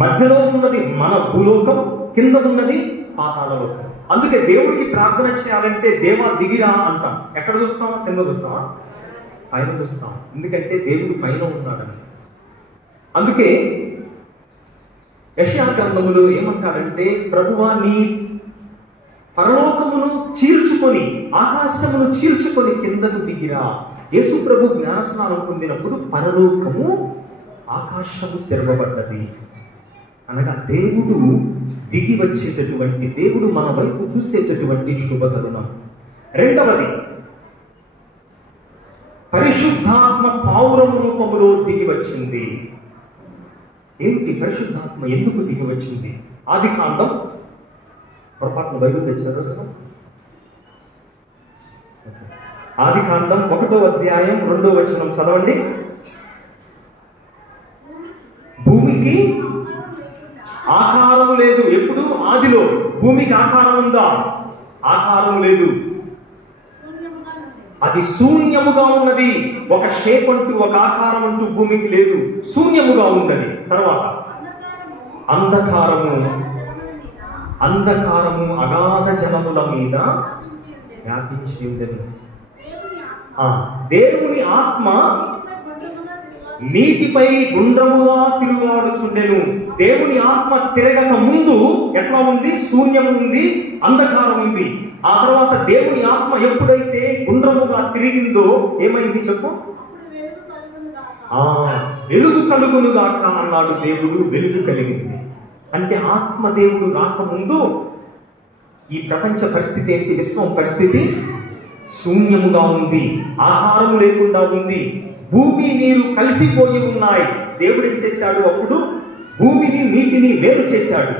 మధ్యలో ఉన్నది మన భూలోకం, కింద ఉన్నది పాతాళ లోకం. అందుకే దేవుడికి ప్రార్థన చేయాలంటే దేవా దిగిరా అంటాం. ఎక్కడ చూస్తామా? కింద చూస్తామా? పైన చూస్తాం. ఎందుకంటే దేవుడు పైన ఉన్నాడని. అందుకే యెషయా గ్రంథములో ఏమంటాడంటే, ప్రభువా నీ పరలోకమును చీల్చుకొని, ఆకాశమును చీల్చుకొని కిందకు దిగిరా. యేసు ప్రభు జ్ఞానస్నానం పొందినప్పుడు పరలోకము, ఆకాశము తెరవబడ్డది. అనగా దేవుడు దిగి వచ్చేటటువంటి, దేవుడు మన వైపు చూసేటటువంటి శుభతరుణం. రెండవది, పరిశుద్ధాత్మ పావురము రూపములో దిగి వచ్చింది. ఏంటి పరిశుద్ధాత్మ ఎందుకు దిగి వచ్చింది? ఆది కాండం, పొరపాటున బైబిల్ తెచ్చారు కదా, ఆది కాండం 1వ అధ్యాయం 2వ వచనం చదవండి. భూమికి ఆకారము లేదు. ఎప్పుడు? ఆదిలో. భూమికి ఆకారం ఉందా? ఆకారం లేదు, అది శూన్యముగా ఉన్నది. ఒక షేప్ అంటూ, ఒక ఆకారం అంటూ భూమికి లేదు, శూన్యముగా ఉన్నది. తర్వాత అంధకారము అగాధ జలముల మీద వ్యాపించి ఉండెను. దేవుని ఆత్మ నీటిపై గుండ్రముగా తిరుగాడుచుండెను. దేవుని ఆత్మ తిరగక ముందు ఎట్లా ఉంది? శూన్యం ఉంది, అంధకారం ఉంది. ఆ తర్వాత దేవుని ఆత్మ ఎప్పుడైతే గుండ్రముగా తిరిగిందో ఏమైంది చెప్పు? వెలుగు కలుగునుగాక అన్నాడు దేవుడు, వెలుగు కలిగింది. అంటే ఆత్మదేవుడు రాకముందు ఈ ప్రపంచ పరిస్థితి ఏంటి? విశ్వం పరిస్థితి శూన్యముగా ఉంది, ఆకారం లేకుండా ఉంది, భూమి నీరు కలిసిపోయి ఉన్నాయి. దేవుడు ఏం చేశాడు? అప్పుడు భూమిని నీటిని వేరు చేశాడు,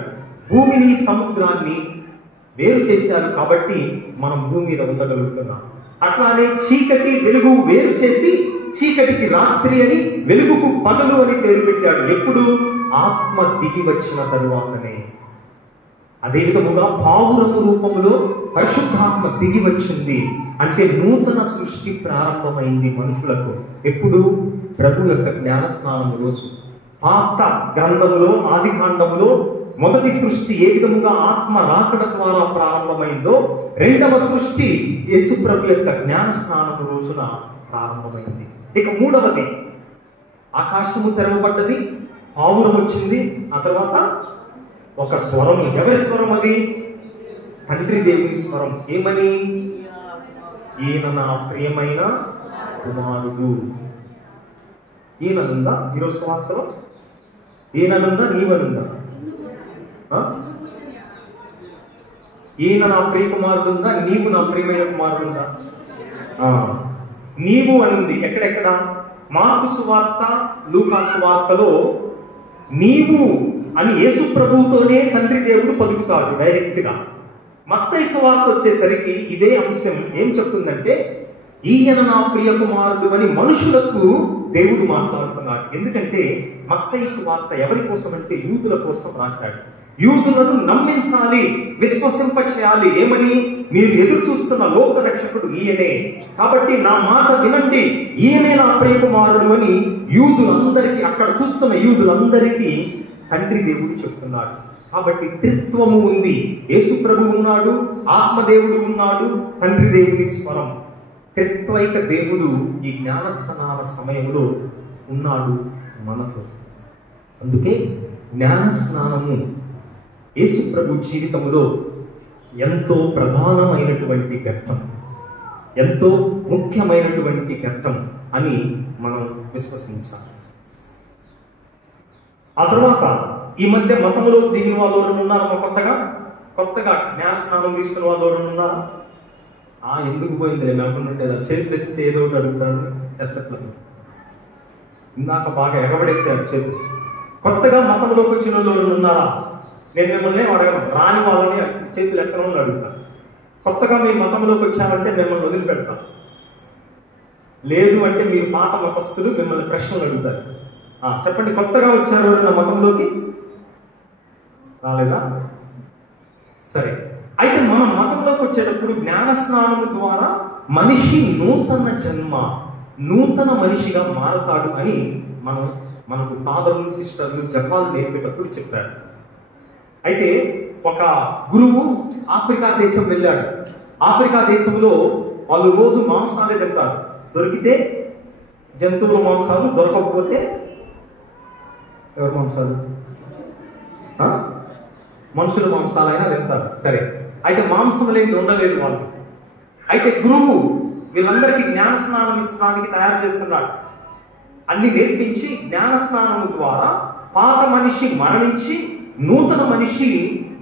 భూమిని సముద్రాన్ని వేరు చేశారు. కాబట్టి మనం భూమి మీద ఉండగలుగుతున్నాం. అట్లానే చీకటి వెలుగు వేరు చేసి చీకటికి రాత్రి అని, వెలుగుకు పగలు అని పేరు పెట్టాడు. ఎప్పుడు? ఆత్మ దిగి వచ్చిన తరువాతనే. అదే విధముగా పావురము రూపంలో పరిశుద్ధాత్మ దిగి వచ్చింది. అంటే నూతన సృష్టి ప్రారంభమైంది మనుషులకు. ఎప్పుడు? ప్రభు యొక్క జ్ఞానస్నానం రోజు. పాత గ్రంథములో, ఆది కాండములో మొదటి సృష్టి ఏ విధముగా ఆత్మ రాకడ ద్వారా ప్రారంభమైందో, రెండవ సృష్టి యేసు ప్రభు యొక్క జ్ఞానస్నానం రోజున ప్రారంభమైంది. ఇక మూడవది, ఆకాశము తెరవబడ్డది, పావురం వచ్చింది. ఆ తర్వాత ఒక స్వరం. ఎవరి స్వరం అది? తండ్రి దేవుని స్వరం. ఏమని? ఈయన నా ప్రియమైన కుమారుడు. ఈయననుందా ఈరోజు వార్తలో? ఈయననుందా? నీవనుందా? ఈయన నా ప్రియ కుమారుడుందా? నీవు నా ప్రియమైన కుమారుడుందా? నీవు అనుంది. ఎక్కడెక్కడ? మార్కు సువార్త, లూకా సువార్తలో నీవు అని యేసు ప్రభువుతోనే తండ్రి దేవుడు పలుకుతాడు డైరెక్ట్ గా. మత్తయి సువార్త వచ్చేసరికి ఇదే అంశం ఏం చెప్తుందంటే, ఈయన నా ప్రియ కుమారుడు అని మనుషులకు దేవుడు మాట్లాడుతున్నాడు. ఎందుకంటే మత్తయి సువార్త ఎవరి కోసం అంటే యూదుల కోసం రాశాడు. యూదులను నమ్మించాలి, విశ్వసింప చేయాలి. ఏమని? మీరు ఎదురు చూస్తున్న లోక రక్షకుడు ఈయనే, కాబట్టి నా మాట వినండి, ఈయనే నా ప్రియ కుమారుడు అని యూదులందరికీ, అక్కడ చూస్తున్న యూదులందరికీ తండ్రి దేవుడు చెప్తున్నాడు. కాబట్టి త్రిత్వము ఉంది. యేసు ప్రభు ఉన్నాడు, ఆత్మదేవుడు ఉన్నాడు, తండ్రి దేవుని స్వరం. త్రిత్వైక దేవుడు ఈ జ్ఞానస్నాన సమయంలో ఉన్నాడు మనతో. అందుకే జ్ఞానస్నానము యేసు ప్రభు జీవితంలో ఎంతో ప్రధానమైనటువంటి ఘట్టం, ఎంతో ముఖ్యమైనటువంటి ఘట్టం అని మనం విశ్వసించాలి. ఆ తర్వాత ఈ మధ్య మతంలో దిగిన వాళ్ళు ఎవరు ఉన్నారమ్మా? కొత్తగా జ్ఞానస్నానం తీసుకున్న వాళ్ళు ఎవరు ఉన్నారా? ఎందుకు పోయింది నేను అనుకుంటుంటే చేతులు ఎత్తితే ఏదో ఒకటి అడుగుతాడు, ఎత్తట్లేదు. ఇందాక బాగా ఎగబడెత్తారు చేతులు. కొత్తగా మతంలోకి వచ్చిన వాళ్ళు ఎవరు ఉన్నారా? నేను మిమ్మల్ని అడగను, రాని వాళ్ళని చేతులు ఎత్తనని అడుగుతాను. కొత్తగా మీరు మతంలోకి వచ్చారంటే మిమ్మల్ని వదిలిపెడతారు. లేదు అంటే మీరు పాత మతస్థులు మిమ్మల్ని ప్రశ్నలు అడుగుతారు. చెప్పండి, కొత్తగా వచ్చారు నా మతంలోకి? రాలేదా? సరే, అయితే మనం మతంలోకి వచ్చేటప్పుడు జ్ఞానస్నానము ద్వారా మనిషి నూతన జన్మ, నూతన మనిషిగా మారతాడు అని మనకు ఫాదర్లు, సిస్టర్లు జపాలు నేర్పేటప్పుడు చెప్పారు. అయితే ఒక గురువు ఆఫ్రికా దేశం వెళ్ళాడు. ఆఫ్రికా దేశంలో వాళ్ళు రోజు మాంసాలే తింటారు. దొరికితే జంతువుల మాంసాలు, దొరకకపోతే ఎవరి మాంసాలు? మనుషుల మాంసాలైనా తింటారు. సరే, అయితే మాంసం లేని ఉండలేదు వాళ్ళు. అయితే గురువు వీళ్ళందరికీ జ్ఞానస్నానం ఇచ్చడానికి తయారు చేస్తున్నాడు. అన్ని నేర్పించి జ్ఞానస్నానము ద్వారా పాత మనిషి మరణించి నూతన మనిషి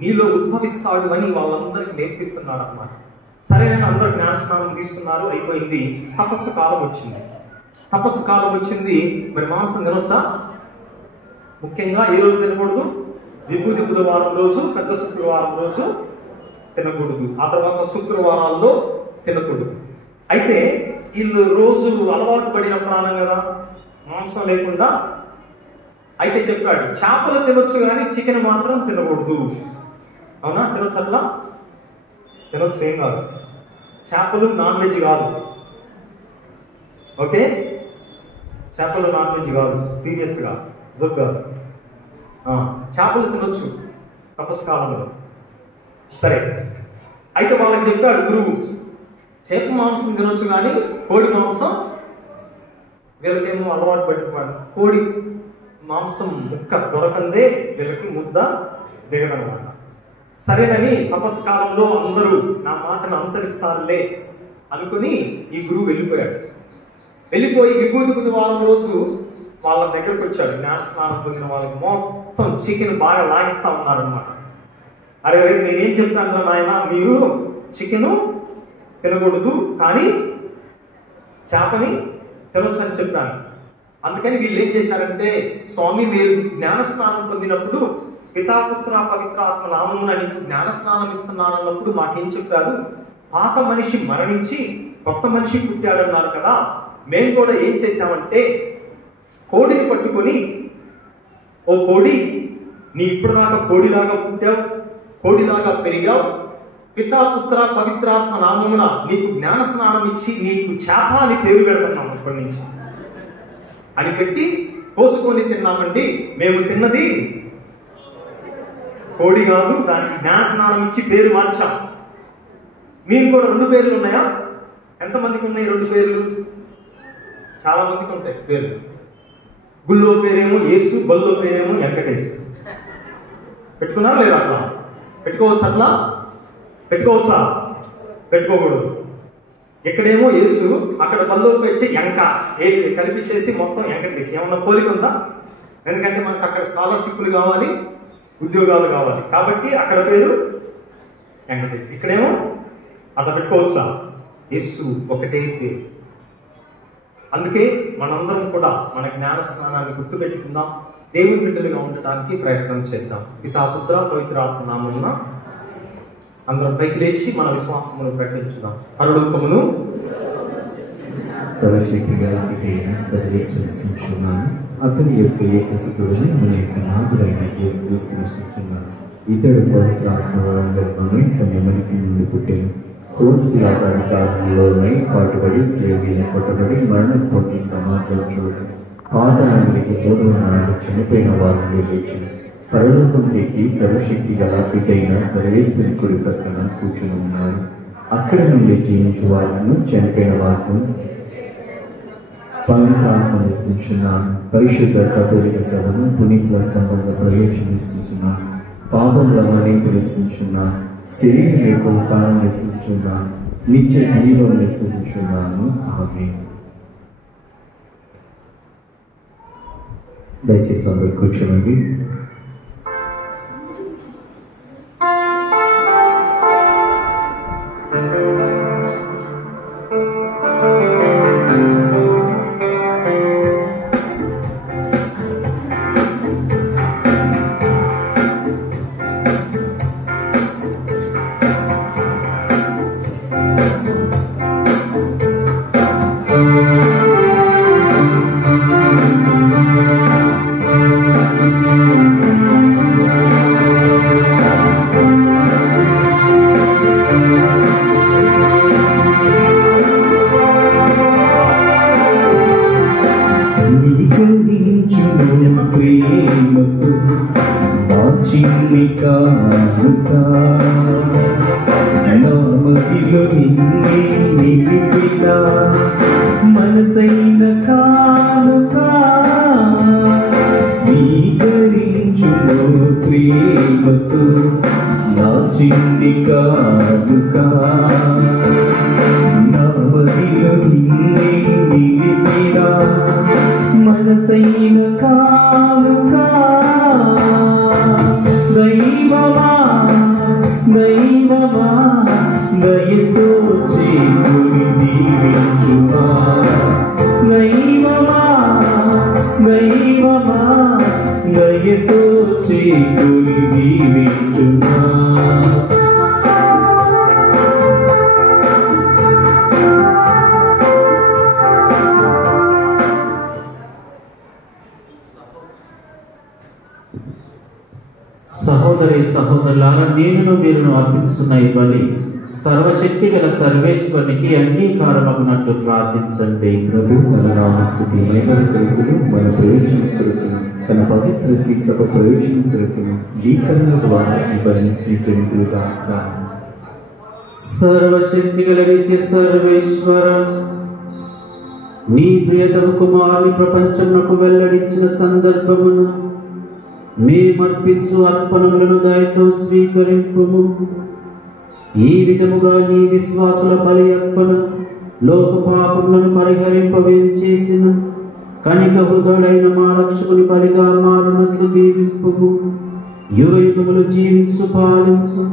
నీలో ఉద్భవిస్తాడు అని వాళ్ళందరికీ నేర్పిస్తున్నాడు అన్నమాట. సరే, నేను అందరూ జ్ఞానస్నానం తీసుకున్నారు, అయిపోయింది. తపస్సు కాలం వచ్చింది. తపస్సు కాలం వచ్చింది, మరి మాంసం తినొచ్చా? ముఖ్యంగా ఏ రోజు తినకూడదు? విభూది బుధవారం రోజు, పెద్ద శుక్రవారం రోజు తినకూడదు. ఆ తర్వాత శుక్రవారాల్లో తినకూడదు. అయితే వీళ్ళు రోజు అలవాటు పడిన ప్రాణం కదా, మాంసం లేకుండా. అయితే చెప్పాడు చేపలు తినొచ్చు కానీ చికెన్ మాత్రం తినకూడదు. అవునా? తినొచ్చు, అట్లా తినొచ్చు, ఏం కాదు. చేపలు నాన్ వెజ్ కాదు, ఓకే? చేపలు నాన్ వెజ్ కాదు, సీరియస్గా జోక్ కాదు. చేపలు తినొచ్చు తపస్సు కాలంలో. సరే, అయితే వాళ్ళకి చెప్పాడు గురువు, చేప మాంసం తినొచ్చు కానీ కోడి మాంసం వీళ్ళకేమో అలవాటు పట్టుకోవాలి. కోడి మాంసం ముక్క దొరకందే వీళ్ళకి ముద్ద దిగదనమాట. సరేనని తపస్సు కాలంలో అందరూ నా మాటను అనుసరిస్తారులే అనుకుని ఈ గురువు వెళ్ళిపోయాడు. వెళ్ళిపోయి విభూతి బుధవారం రోజు వాళ్ళ దగ్గరకు వచ్చాడు. జ్ఞాన స్నానం పొందిన వాళ్ళకి మొత్తం చికెన్ బాగా లాగిస్తా ఉన్నారు అనమాట. అరే నేనేం చెప్పాను నాయన, మీరు చికెను తినకూడదు కానీ చేపని తినొచ్చు అని చెప్పాను. అందుకని వీళ్ళు ఏం చేశారంటే, స్వామి మీరు జ్ఞాన స్నానం పొందినప్పుడు పితాపుత్ర పవిత్ర ఆత్మ నామమున నీకు జ్ఞాన స్నానం ఇస్తున్నాను అన్నప్పుడు మాకేం చెప్పారు? పాత మనిషి మరణించి కొత్త మనిషి పుట్టాడన్నారు కదా. మేము కూడా ఏం చేశామంటే కోడిని పట్టుకొని, ఓ కోడి, నీ ఇప్పటిదాకా కోడిలాగా పుట్టావు, కోడిలాగా పెరిగావు, పితాపుత్ర పవిత్రాత్మ నామమున నీకు జ్ఞాన స్నానం ఇచ్చి నీకు చేప అని పేరు పెడుతున్నాం ఇప్పటి నుంచి అని పెట్టి కోసుకొని తిన్నామండి. మేము తిన్నది కోడి కాదు, దానికి జ్ఞాన స్నానం ఇచ్చి పేరు మార్చాం. మీకు కూడా 2 పేర్లు ఉన్నాయా? ఎంతమందికి ఉన్నాయి 2 పేర్లు? చాలా మందికి ఉంటాయి పేర్లు. గుళ్ళో పేరేమో యేసు, బల్లో పేరేమో వెంకటేశ్. పెట్టుకున్నారా లేదా? అట్లా పెట్టుకోవచ్చు, అట్లా పెట్టుకోవచ్చా? పెట్టుకోకూడదు. ఎక్కడేమో యేసు, అక్కడ బల్లోకి వచ్చి ఎంక కల్పించేసి మొత్తం వెంకటేశ్. ఏమన్నా పోలిక ఉందా? ఎందుకంటే మనకు అక్కడ స్కాలర్షిప్లు కావాలి, ఉద్యోగాలు కావాలి, కాబట్టి అక్కడ పేరు వెంకటేశ్, ఇక్కడేమో అట్లా పెట్టుకోవచ్చా? యేసు ఒకటే పేరు. అందుకే మనందరం కూడా మన జ్ఞాన స్నానాన్ని గుర్తుపెట్టుకుందాం, దేవుని బిడ్డలుగా ఉండటానికి ప్రయత్నం చేద్దాం. పితాపుత్ర పవిత్రాత్మ నామమున అందరం పైకి లేచి మన విశ్వాసమును ప్రకటించుదాం. పరలోకమును సర్వశక్తి గల పితైన సర్వేశ్వరుని స్తుతిస్తున్నాను. అతని యొక్క ఏకసుతుడిని మన యొక్క నాథుడైన యేసుక్రీస్తుని స్తుతిస్తున్నాను. ఇతడు పవిత్ర ఆత్మవరంలోనే కన్యమరికి నుండి పుట్టాను. తోసుల కాలంలోనే పాటుపడి శ్రేణిన కొట్టబడి మరణం పొంది సమాజం చూడడం పాతాళానికి 3వ నాడు చనిపోయిన వారిని లేచి పరలోకం దిగి సర్వశక్తి గల పితైన సర్వేశ్వరుని కుడి పక్కన కూర్చుని ఉన్నారు. అక్కడ నుండి జీవించు వారిను చనిపోయిన వారిను పవిత్ర ఆత్మను విశ్వసిస్తున్నాను. పరిశుద్ధ కథోలిక సభను పునీతుల సంబంధ ప్రవేశం విశ్వసిస్తున్నాను. పాపంలో మన్నింపు విశ్వసిస్తున్నాను. శరీరం యొక్క ఉత్థానం విశ్వసిస్తున్నాను. నిత్య జీవం విశ్వసిస్తున్నాను. ఆమేన్. దయచేసి అందరూ కూర్చోండి. మనసైన కానుక స్వీకరించును ప్రేమతో నా చిన్ని కానుక. నా మదిలో నిన్నే నిలిపినా మనసైన కానుక. దైవమా దైవమా దయతో చేకూరి దీవించుమా. దైవమా సహోదరి సహోదరులారా, నేనును మీరును అర్పించున్న ఈ బలి సర్వశక్తి గల సర్వేశ్వరునికి అంగీకారమగినట్లు ప్రార్థించండి. ప్రభు తన నామస్తుతి మహిమల కొరకును మన ప్రయోజనం కొరకును తన పవిత్ర శ్రీ సభ ప్రయోజనం కొరకును దీకరణ ద్వారా ఈ బలిని స్వీకరించుగాక. సర్వశక్తి గల నిత్య సర్వేశ్వర, నీ ప్రియతమ కుమారుని ప్రపంచమునకు వెల్లడించిన సందర్భమున మేమర్పించు అర్పణములను దయతో స్వీకరింపుము. ఈ విధముగా నీ విశ్వాసుల బలి అర్పణ లోక పాపములను పరిహరింపవేం చేసిన కనిక హృదయుడైన మా రక్షకుని బలిగా మారునట్లు దీవింపుము. యుగ యుగములు జీవించు పాలించు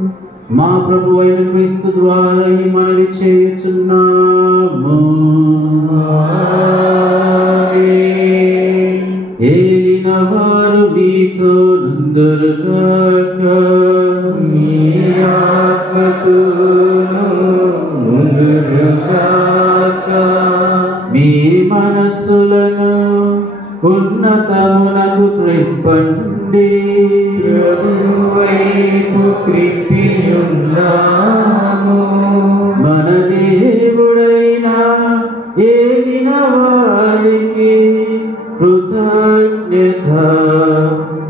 మా ప్రభు అయిన క్రీస్తు ద్వారా ఈ మనవి చేయుచున్నాము. ఏలిన వారు మీతో నుందురుగాక, మీ ఆత్మతోను నుందురుగాక. మీ మనస్సులను ఉన్నతమునకు త్రిప్పండి. ప్రభువైపు త్రిప్పియున్నాము. మన దేవుడైన ఏలిన వారికి కృతజ్ఞత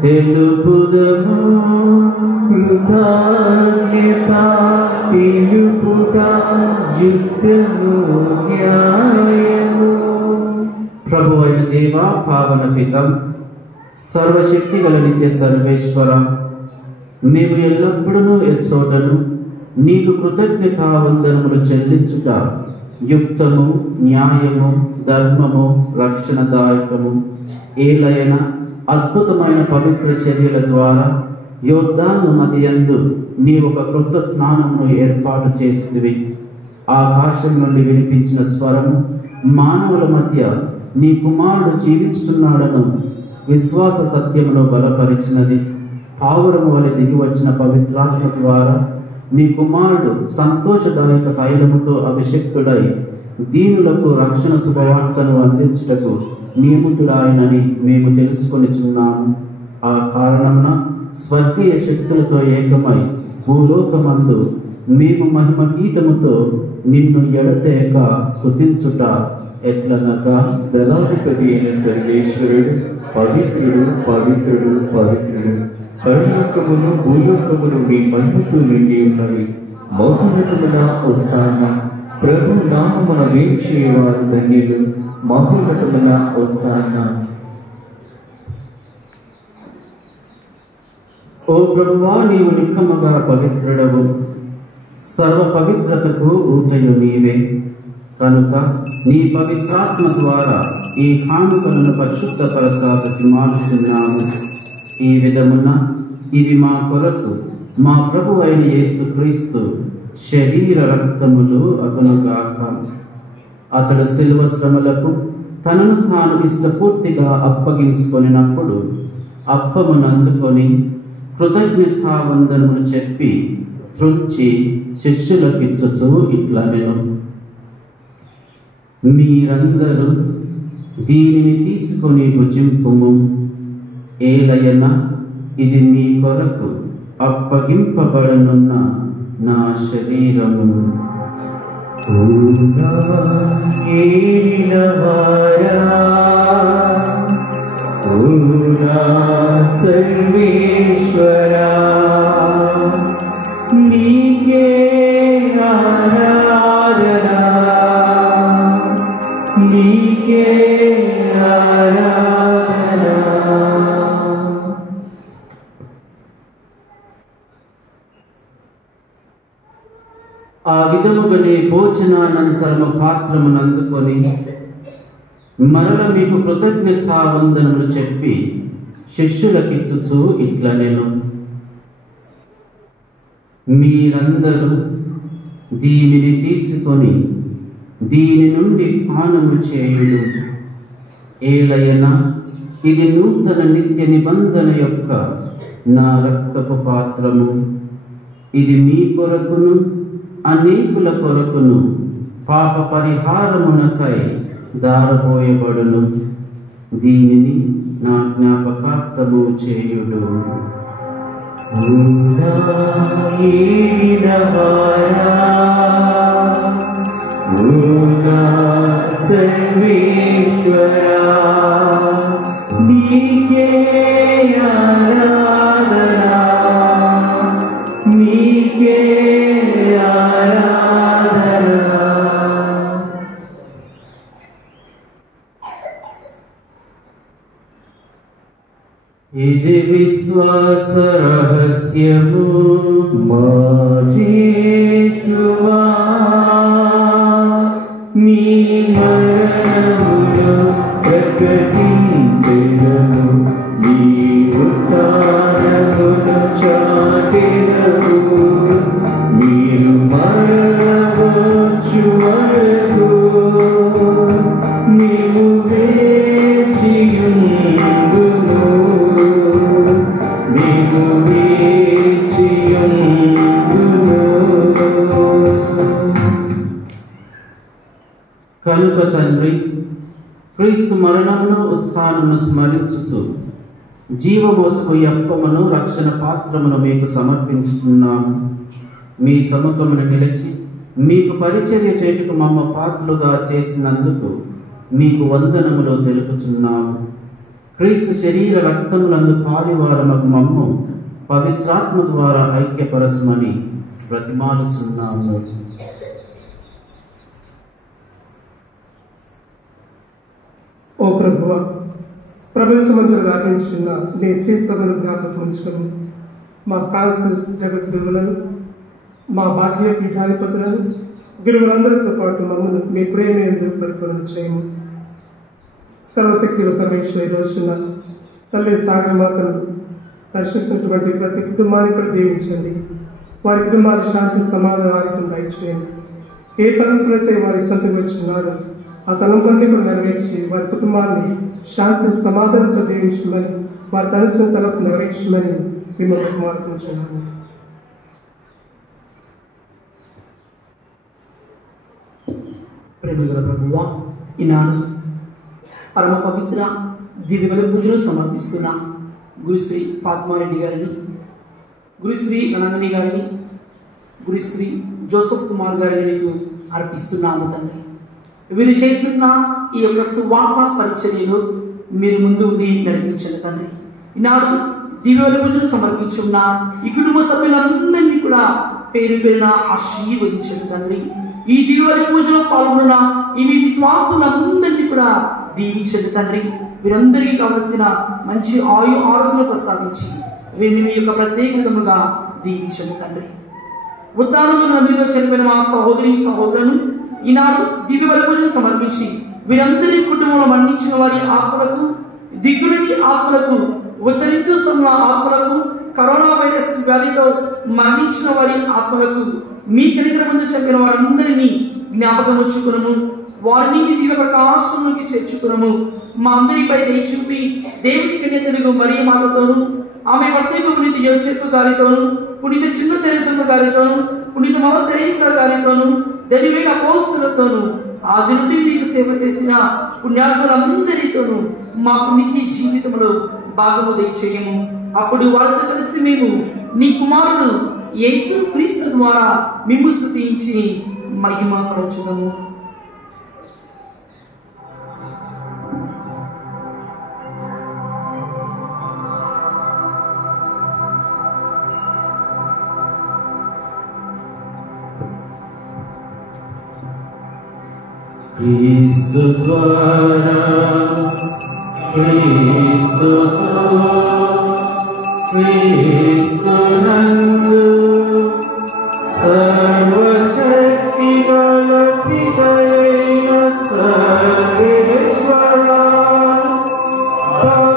తెలుపుదము. కృతజ్ఞత తెలుపుట యుక్తము న్యాయము. ప్రభు అయిన దేవా, పావన పితం, సర్వశక్తి గల నిత్య సర్వేశ్వర, మేము ఎల్లప్పుడూ ఎచ్చోటను నీకు కృతజ్ఞతావందనములు చెల్లించుట యుక్తము, న్యాయము, ధర్మము, రక్షణదాయకము. ఏలైన అద్భుతమైన పవిత్ర చర్యల ద్వారా యోర్దాను నది యందు నీ ఒక క్రొత్త స్నానమును ఏర్పాటు చేసితివి. ఆకాశం నుండి వినిపించిన స్వరము మానవుల మధ్య నీ కుమారుడు జీవించుచున్నాడను విశ్వాస సత్యమును బలపరిచినది. పావురము వలె దిగి వచ్చిన పవిత్రాత్మ ద్వారా నీ కుమారుడు సంతోషదాయక తైలముతో అభిషక్తుడై దీనులకు రక్షణ శుభవార్తను అందించుటకు నియమితుడాయనని మేము తెలుసుకొనిచున్నాము. ఆ కారణమున స్వర్గీయ శక్తులతో ఏకమై భూలోకమందు మేము మహిమ గీతముతో నిన్ను ఎడతేక స్తుతించుట ఎట్లనగా, దళాధిపతి అయిన సర్వేశ్వరుడు పవిత్రుడు పవిత్రుడు పవిత్రుడు, పరలోకమును భూలోకమును మీ మహిమతో నిండి ఉన్నవి. మహోన్నతమున హోసానా, ప్రభు నామమున వేచేవారు ధన్యులు. మహోన్నతమున హోసానా. ఓ ప్రభువా, నీవు నిక్కముగా పవిత్రుడవు, సర్వ పవిత్రతకు ఊటయు నీవే. కనుక నీ పవిత్రాత్మ ద్వారా ఈ కానుకలను పరిశుద్ధపరచాలని మార్చున్నాము. ఈ విధమున ఇవి మా కొరకు మా ప్రభు అయిన యేసుక్రీస్తు శరీర రక్తములు అగునుగాక. అతడు శిలువ శ్రమలకు తనను తాను ఇష్టపూర్తిగా అప్పగించుకొనినప్పుడు అప్పమునందుకొని కృతజ్ఞతావందనములు చెప్పి త్రుంచి శిష్యులకిచ్చుచు ఇట్లా నేను, మీరందరూ దీనిని తీసుకొని భుజింపుము. ఏలయన ఇది మీ కొరకు అప్పగింపబడనున్న నా శరీరము. సర్వేశ్వరా, నీకే ఆరాధన, నీకే ఆరాధన. ఆ విధముగానే భోజనానంతరము పాత్రమును అందుకొని మరల మీకు కృతజ్ఞతావందనములు చెప్పి శిష్యులకిచ్చుచు ఇట్లా నేను, మీరందరూ దీనిని తీసుకొని దీని నుండి పానము చేయుడు. ఏలయన ఇది నూతన నిత్య నిబంధన యొక్క నా రక్తపు పాత్రము. ఇది మీ కొరకును అనేకుల కొరకును పాప పరిహారమునకై దారపోయబడును. దీనిని నా జ్ఞాపకార్థము చేయుడు. ఇది విశ్వాస రహస్యము మా యేసువా నీ మరణమును ప్రకటించెదము నీ ఉత్థానమును చాటెదము మీరు మరణవచ్చు వరకు నీవు వేచియుండుము నీవు వేచియుండుము. కనుక తండ్రి, క్రీస్తు మరణమును ఉత్థానమును స్మరించుచు జీవమోసకు అప్పమును రక్షణ పాత్రమును మీకు సమర్పించుతున్నాము. మీ సముఖమును నిలిచి మీకు పరిచర్య చేయుటకు మమ్మ పాత్రులుగా చేసినందుకు మీకు వందనములు తెలుపుచున్నాము. క్రీస్తు శరీర రక్తములందు పాలివారమగు మమ్ము పవిత్రాత్మ ద్వారా ఐక్యపరచమని ప్రతిమాలుచున్నాము. ఓ ప్రభువా, ప్రపంచమంతా వ్యాపించున్న నీ శ్రీ సభను జ్ఞాపకం ఉంచుకొని మా ఫ్రాన్సిస్ జగత్ గురువులను, మా భాగ్య పీఠాధిపతులను, గురువులందరితో పాటు మమ్మల్ని మీ ప్రేమ ఎందుకు పరిపూర్ణ చేయము. సర్వశక్తుల సర్వేశ్వర రోజున తల్లి సాగరమాతను దర్శిస్తున్నటువంటి ప్రతి కుటుంబాన్ని కూడా దీవించండి. వారి కుటుంబాల శాంతి సమాధానం వారికి దయచేయండి. ఏ తలంపులైతే వారి చెంతకు వచ్చిన్నారో ఆ తలంపులన్నీ కూడా నెరవేర్చి వారి కుటుంబాన్ని శాంతి సమాధానంతో దీవించమని, వారి తలచిన తలపు నెరవేర్చమని మిమ్మల్ని మార్పించున్నాను. ప్రేమగల ప్రభువా, ఈనాడు పరమ పవిత్ర దివ్యబలి పూజలు సమర్పిస్తున్న గురుశ్రీ ఫాత్మారెడ్డి గారిని, గురుశ్రీ నందిని గారిని, గురుశ్రీ జోసఫ్ కుమార్ గారిని మీకు అర్పిస్తున్నాము తండ్రి. వీరు చేస్తున్న ఈ యొక్క సువార్త పరిచర్యలో మీరు ముందు ఉండి నడిపించండి తండ్రి. ఈనాడు దివ్యబలి పూజలు సమర్పించున్న ఈ కుటుంబ సభ్యులందరినీ కూడా పేరు పేరున ఆశీర్వదించండి తండ్రి. ఈ దివ్యబలి పూజలో పాల్గొన్న ఈ మీ విశ్వాసులందరినీ కూడా దీవించండి తండ్రి. వీరందరికీ కావలసిన మంచి ఆరోగ్యం ప్రసాదించి వీరిని మీ యొక్క ప్రత్యేక విధముగా దీవించండి తండ్రి. ఉత్థానమును నమ్మితో చనిపోయిన మా సహోదరి సహోదరులను ఈనాడు దివ్య బలి పూజను సమర్పించి వీరందరి కుటుంబంలో మరణించిన వారి ఆత్మలకు, దిగులని ఆత్మలకు, ఉత్తరించుస్తున్న ఆత్మలకు, కరోనా వైరస్ వ్యాధితో మరణించిన వారి ఆత్మలకు, మీ కనికర ముందు చంపిన వారందరినీ జ్ఞాపకం ఉంచుకునము. వారిని మీ దివ్య ప్రకాశంలోకి చేర్చుకునము. మా అందరిపై దయ చూపి దేవుని కన్యతలకు మరియ మాతతోను, ఆమె ప్రత్యేక పునీత యోసేపు గారితోను, పునీత చిన్న తెరేసమ్మ గారితోను, పునీత మదర్ తెరేసా గారితోను, ధన్యులైన అపోస్తలులతోను, ఆది నుండి మీకు సేవ చేసిన పుణ్యాత్ములందరితోనూ మాకు నిత్య జీవితంలో భాగము దయచేయము. అప్పుడు వారితో కలిసి మేము నీ కుమారుడు యేసు క్రీస్తు ద్వారా మిమ్ము స్తుతించి మహిమ పరచుదము. క్రీస్తు ద్వారా క్రీస్తుతో క్రీస్తునందు సర్వశక్తి గల పితయైన సర్వేశ్వర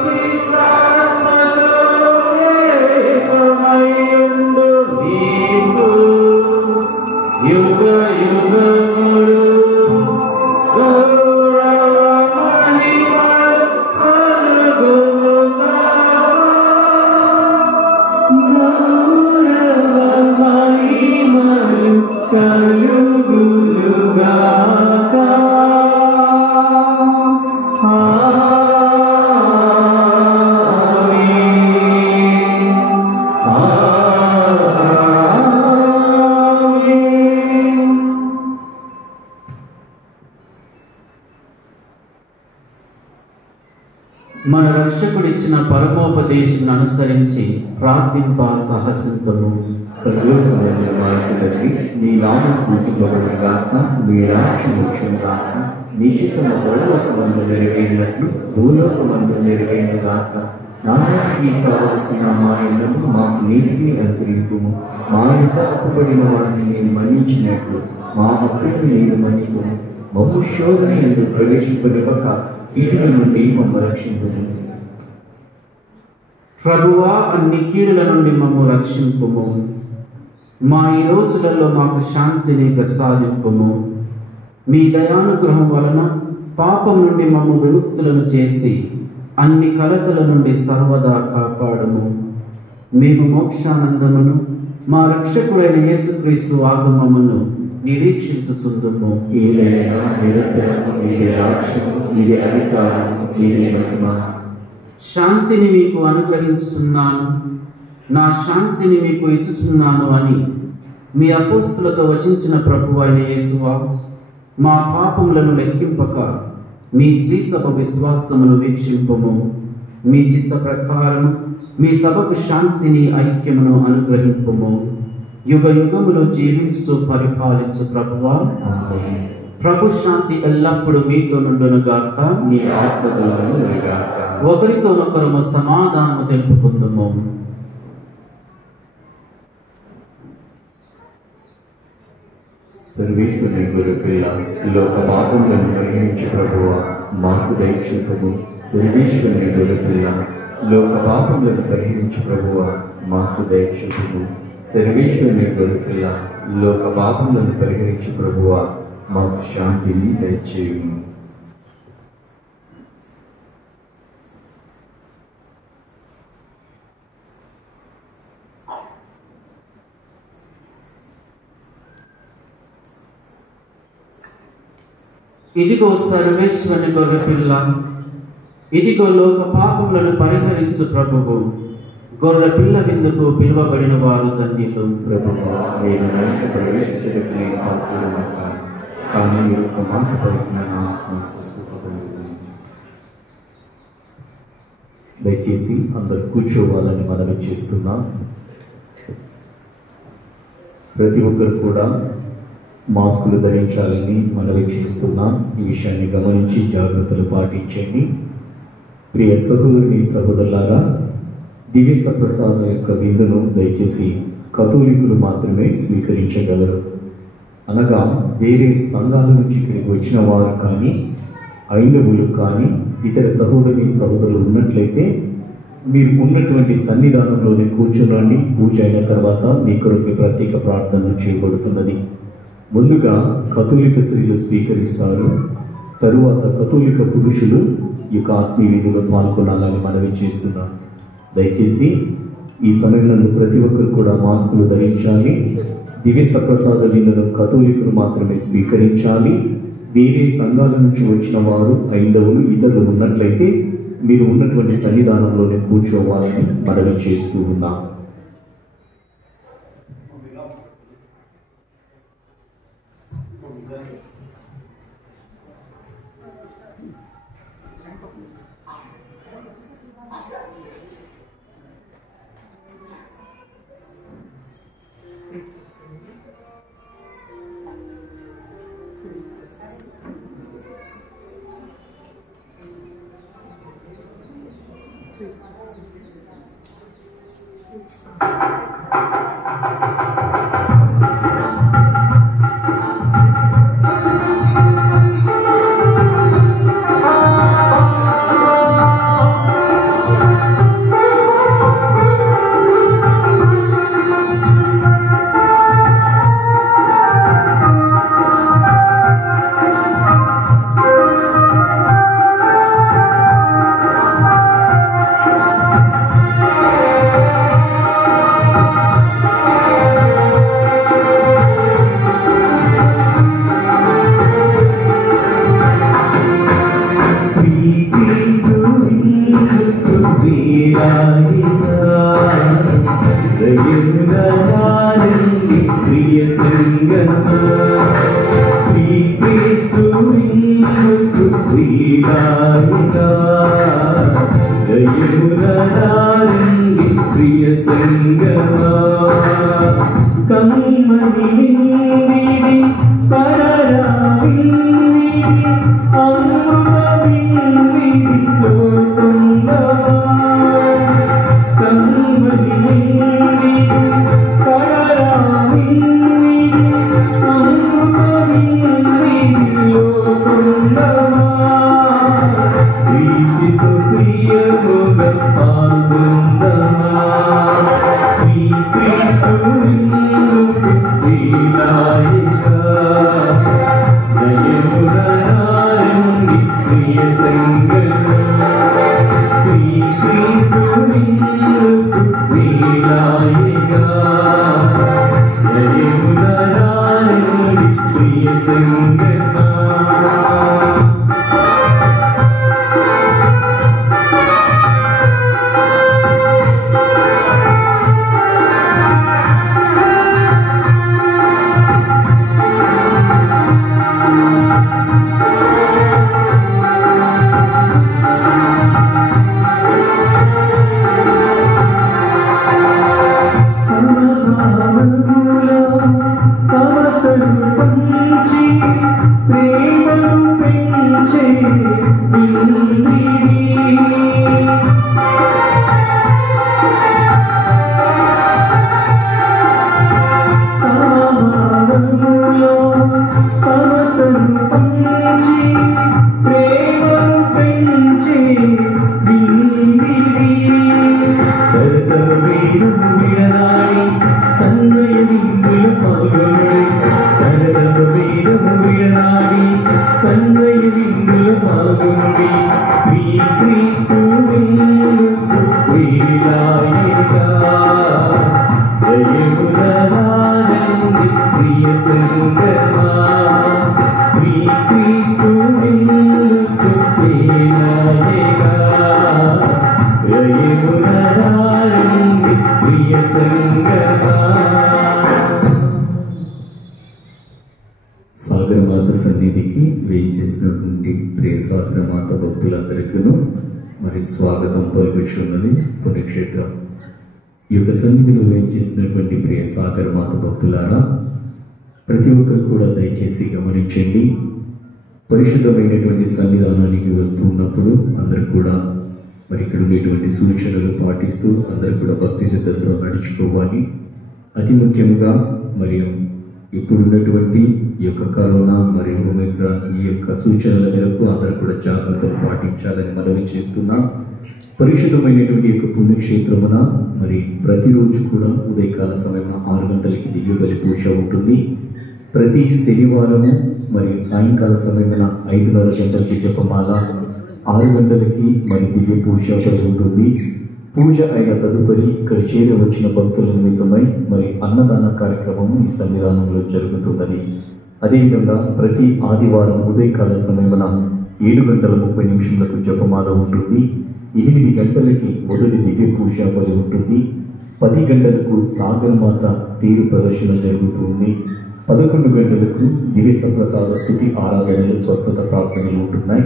పవిత్రాత్మతో ఏకమయుండు నీకు యుగ యుగములు గౌరవ మహిమలు మన రక్షకుడిచ్చిన పరమోపదేశం అనుసరించి ప్రార్థింప సాహసింతము. పరలోకమందున మా యొక్క తండ్రి, నీ నామం పూజింపబడును గాక, నీ రాజ్యం వచ్చును గాక, నీ చిత్తము పరలోకమందు నెరవేరినట్లు భూలోకమందు నెరవేరును గాక. నానాటికి కావలసిన మా ఇళ్లను మాకు నీటిని అనుగ్రహింపుము. మా ఇంట అప్పుబడిన వారిని నేను మన్నించినట్లు మా అప్పులను నేను మన్నింపుము. మమ్ము శోధన యందు ప్రవేశింపనివ్వక కీడుల నుండి మమ్మ రక్షింపుము. ప్రభువా, అన్ని కీడుల నుండి మమ్ము రక్షింపుము. మా ఈ రోజులలో మాకు శాంతిని ప్రసాదింపుము. మీ దయానుగ్రహం వలన పాపం నుండి మమ్ము విముక్తులను చేసి అన్ని కలతల నుండి సర్వదా కాపాడుము. మేము మోక్షానందమును మా రక్షకుడైన యేసుక్రీస్తు ఆగమమును నిరీక్షించుచుందుము. ఏదైనా నిరంతరము మీదే రాజ్యము, మీదే అధికారము, మీదే మహిమ. శాంతిని మీకు అనుగ్రహించుచున్నాను, నా శాంతిని మీకు ఇచ్చుచున్నాను అని మీ అపోస్తులతో వచించిన ప్రభువు అయిన యేసువా, మా పాపములను లెక్కింపక మీ శ్రీసభ విశ్వాసమును వీక్షింపము. మీ చిత్త ప్రకారము మీ సభకు శాంతిని ఐక్యమును అనుగ్రహింపము. యుగ యుగములు జీవించుచు పరిపాలించు ప్రభువా, ఆమేన్. ప్రభు శాంతి ఎల్లప్పుడూ మీతో నుండునుగాక. నీ ఆత్మతోనూ ఉండుగాక. ఒకరితో ఒకరము సమాధానము తెలుపుకుందుము. సర్వేశ్వరుని గొర్రెపిల్ల, లోక పాపములను పరిహరించు ప్రభువా, మాకు దయచూపుము. సర్వేశ్వరుని గొర్రెపిల్ల, లోక పాపములను పరిహరించు ప్రభువా, మాకు దయచూపుము. సర్వేశ్వరుని గొర్రెపిల్ల, లోక పాపములను పరిహరించు ప్రభువా, మాకు శాంతిని దయచేయుము. ఇదిగో సర్వేశ్వరుని గొర్రెపిల్ల, ఇదిగో లోక పాపములను పరిహరించు ప్రభువు. గొర్రె పిల్ల విందుకు పిలువబడిన వారు ధన్యులు. ప్రభువా, నేను నన్ను ప్రవేశించడానికి నేను పాత్రుడను కాను, కానీ నీ యొక్క మాట పలికిన నా ఆత్మ స్వస్థపడుతుంది. దయచేసి అందరు కూర్చోవాలని మనవి చేస్తున్నా. ప్రతి ఒక్కరు కూడా మాస్కులు ధరించాలని మనవి చేస్తున్నా. ఈ విషయాన్ని గమనించి జాగ్రత్తలు పాటించండి. ప్రియ సహోదరుని సహోదరులారా, దివ్య సప్రసాదం యొక్క విందును దయచేసి కథోలికులు మాత్రమే స్వీకరించగలరు. అనగా వేరే సంఘాల నుంచి ఇక్కడికి వచ్చిన వారు కానీ, ఐందవులు కానీ, ఇతర సహోదరి సహోదరులు ఉన్నట్లయితే మీరు ఉన్నటువంటి సన్నిధానంలోనే కూర్చునండి. పూజ అయిన తర్వాత మీ కొరకు ప్రత్యేక ప్రార్థనలు చేయబడుతున్నది. ముందుగా కథోలిక స్త్రీలు స్వీకరిస్తారు, తరువాత కథోలిక పురుషులు ఈ యొక్క ఆత్మీయ విధిలో పాల్గొనాలని మనవి చేస్తున్నాం. దయచేసి ఈ సమయంలో ప్రతి ఒక్కరు కూడా మాస్కులు ధరించాలి. దివ్య సప్రసాద విందును కథోలికులు మాత్రమే స్వీకరించాలి. వేరే సంఘాల నుంచి వచ్చిన వారు, ఐందవులు, ఇతరులు ఉన్నట్లయితే మీరు ఉన్నటువంటి సన్నిధానంలోనే కూర్చోవాలని మనవి చేస్తూ ఉన్నాం. Sweet దయమురారండి ప్రియ సంగమా కమ్మని నిందిది పరరావిందిది అమృతమిందిది లోకంగమా కమ్మని నిందిది పరరావిందిది అమృతమిందిది లోకంగమా ప్రీతితో ప్రియముగా పాల్గొందమా శ్రీకృష్ణునిందుకు ప్రియులాయిగా దయమురారండి ప్రియ సంగమా శ్రీకృష్ణునిందుకు ప్రియులాయిగా దయమురారండి ప్రియ సంగమా సమతలు పంచి ప్రేమను పెంచే సమానములో సమతలు పంచి ప్రేమను పెంచే విడనాడి తన్నయ విందుల పాల్గొనడి తనదవ వీరము విడనాడి తన్నయ విందుల పాల్గొనడి శ్రీకృష్ణు ప్రియులాయిగా దయమురారండి ప్రియ సంగమా శ్రీకృష్ణు ప్రియులాయిగా దయమురారండి ప్రియ సంగమా. సాగరమాత సన్నిధికి వేయించేసినటువంటి ప్రియ సాగరమాత భక్తులందరికీ మరి స్వాగతం పలుకుచున్నది పుణ్యక్షేత్రం. ఈ యొక్క సన్నిధిలో వేయించేసినటువంటి ప్రియ సాగరమాత భక్తులారా, ప్రతి ఒక్కరు కూడా దయచేసి గమనించండి. పరిశుద్ధమైనటువంటి సన్నిధానానికి వస్తూ ఉన్నప్పుడు అందరూ కూడా మరి ఇక్కడ ఉండేటువంటి సూచనలు పాటిస్తూ అందరూ కూడా భక్తి శ్రద్ధలతో నడుచుకోవాలి. అతి ముఖ్యంగా మరియు ఇప్పుడున్నటువంటి ఈ యొక్క కరోనా మరియు ఒమిక్రాన్ ఈ యొక్క సూచనల మేరకు అందరూ కూడా జాగ్రత్తలు పాటించాలని మనవి చేస్తున్నాం. పరిశుద్ధమైనటువంటి యొక్క పుణ్యక్షేత్రమున మరి ప్రతిరోజు కూడా ఉదయకాల సమయం 6 గంటలకి దివ్య బలి పూజ ఉంటుంది. ప్రతి శనివారము మరియు సాయంకాల సమయమున 5:30 గంటలకి జపమాల, 6 గంటలకి మరి దివ్య పూజ ఉంటుంది. పూజ అయిన తదుపరి ఇక్కడ చేరవచ్చిన భక్తుల నిమిత్తమై మరి అన్నదాన కార్యక్రమము ఈ సన్నిధానంలో జరుగుతున్నది. అదేవిధంగా ప్రతి ఆదివారం ఉదయకాల సమయమున 7:30 జపమాల ఉంటుంది. 8 గంటలకి మొదటి దివ్య పూజ బలి ఉంటుంది. 10 గంటలకు సాగరమాత తీరు ప్రదర్శన జరుగుతుంది. 11 గంటలకు దివ్య సప్రసాద స్థుతి ఆరాధనలు స్వస్థత ప్రార్థనలు ఉంటున్నాయి.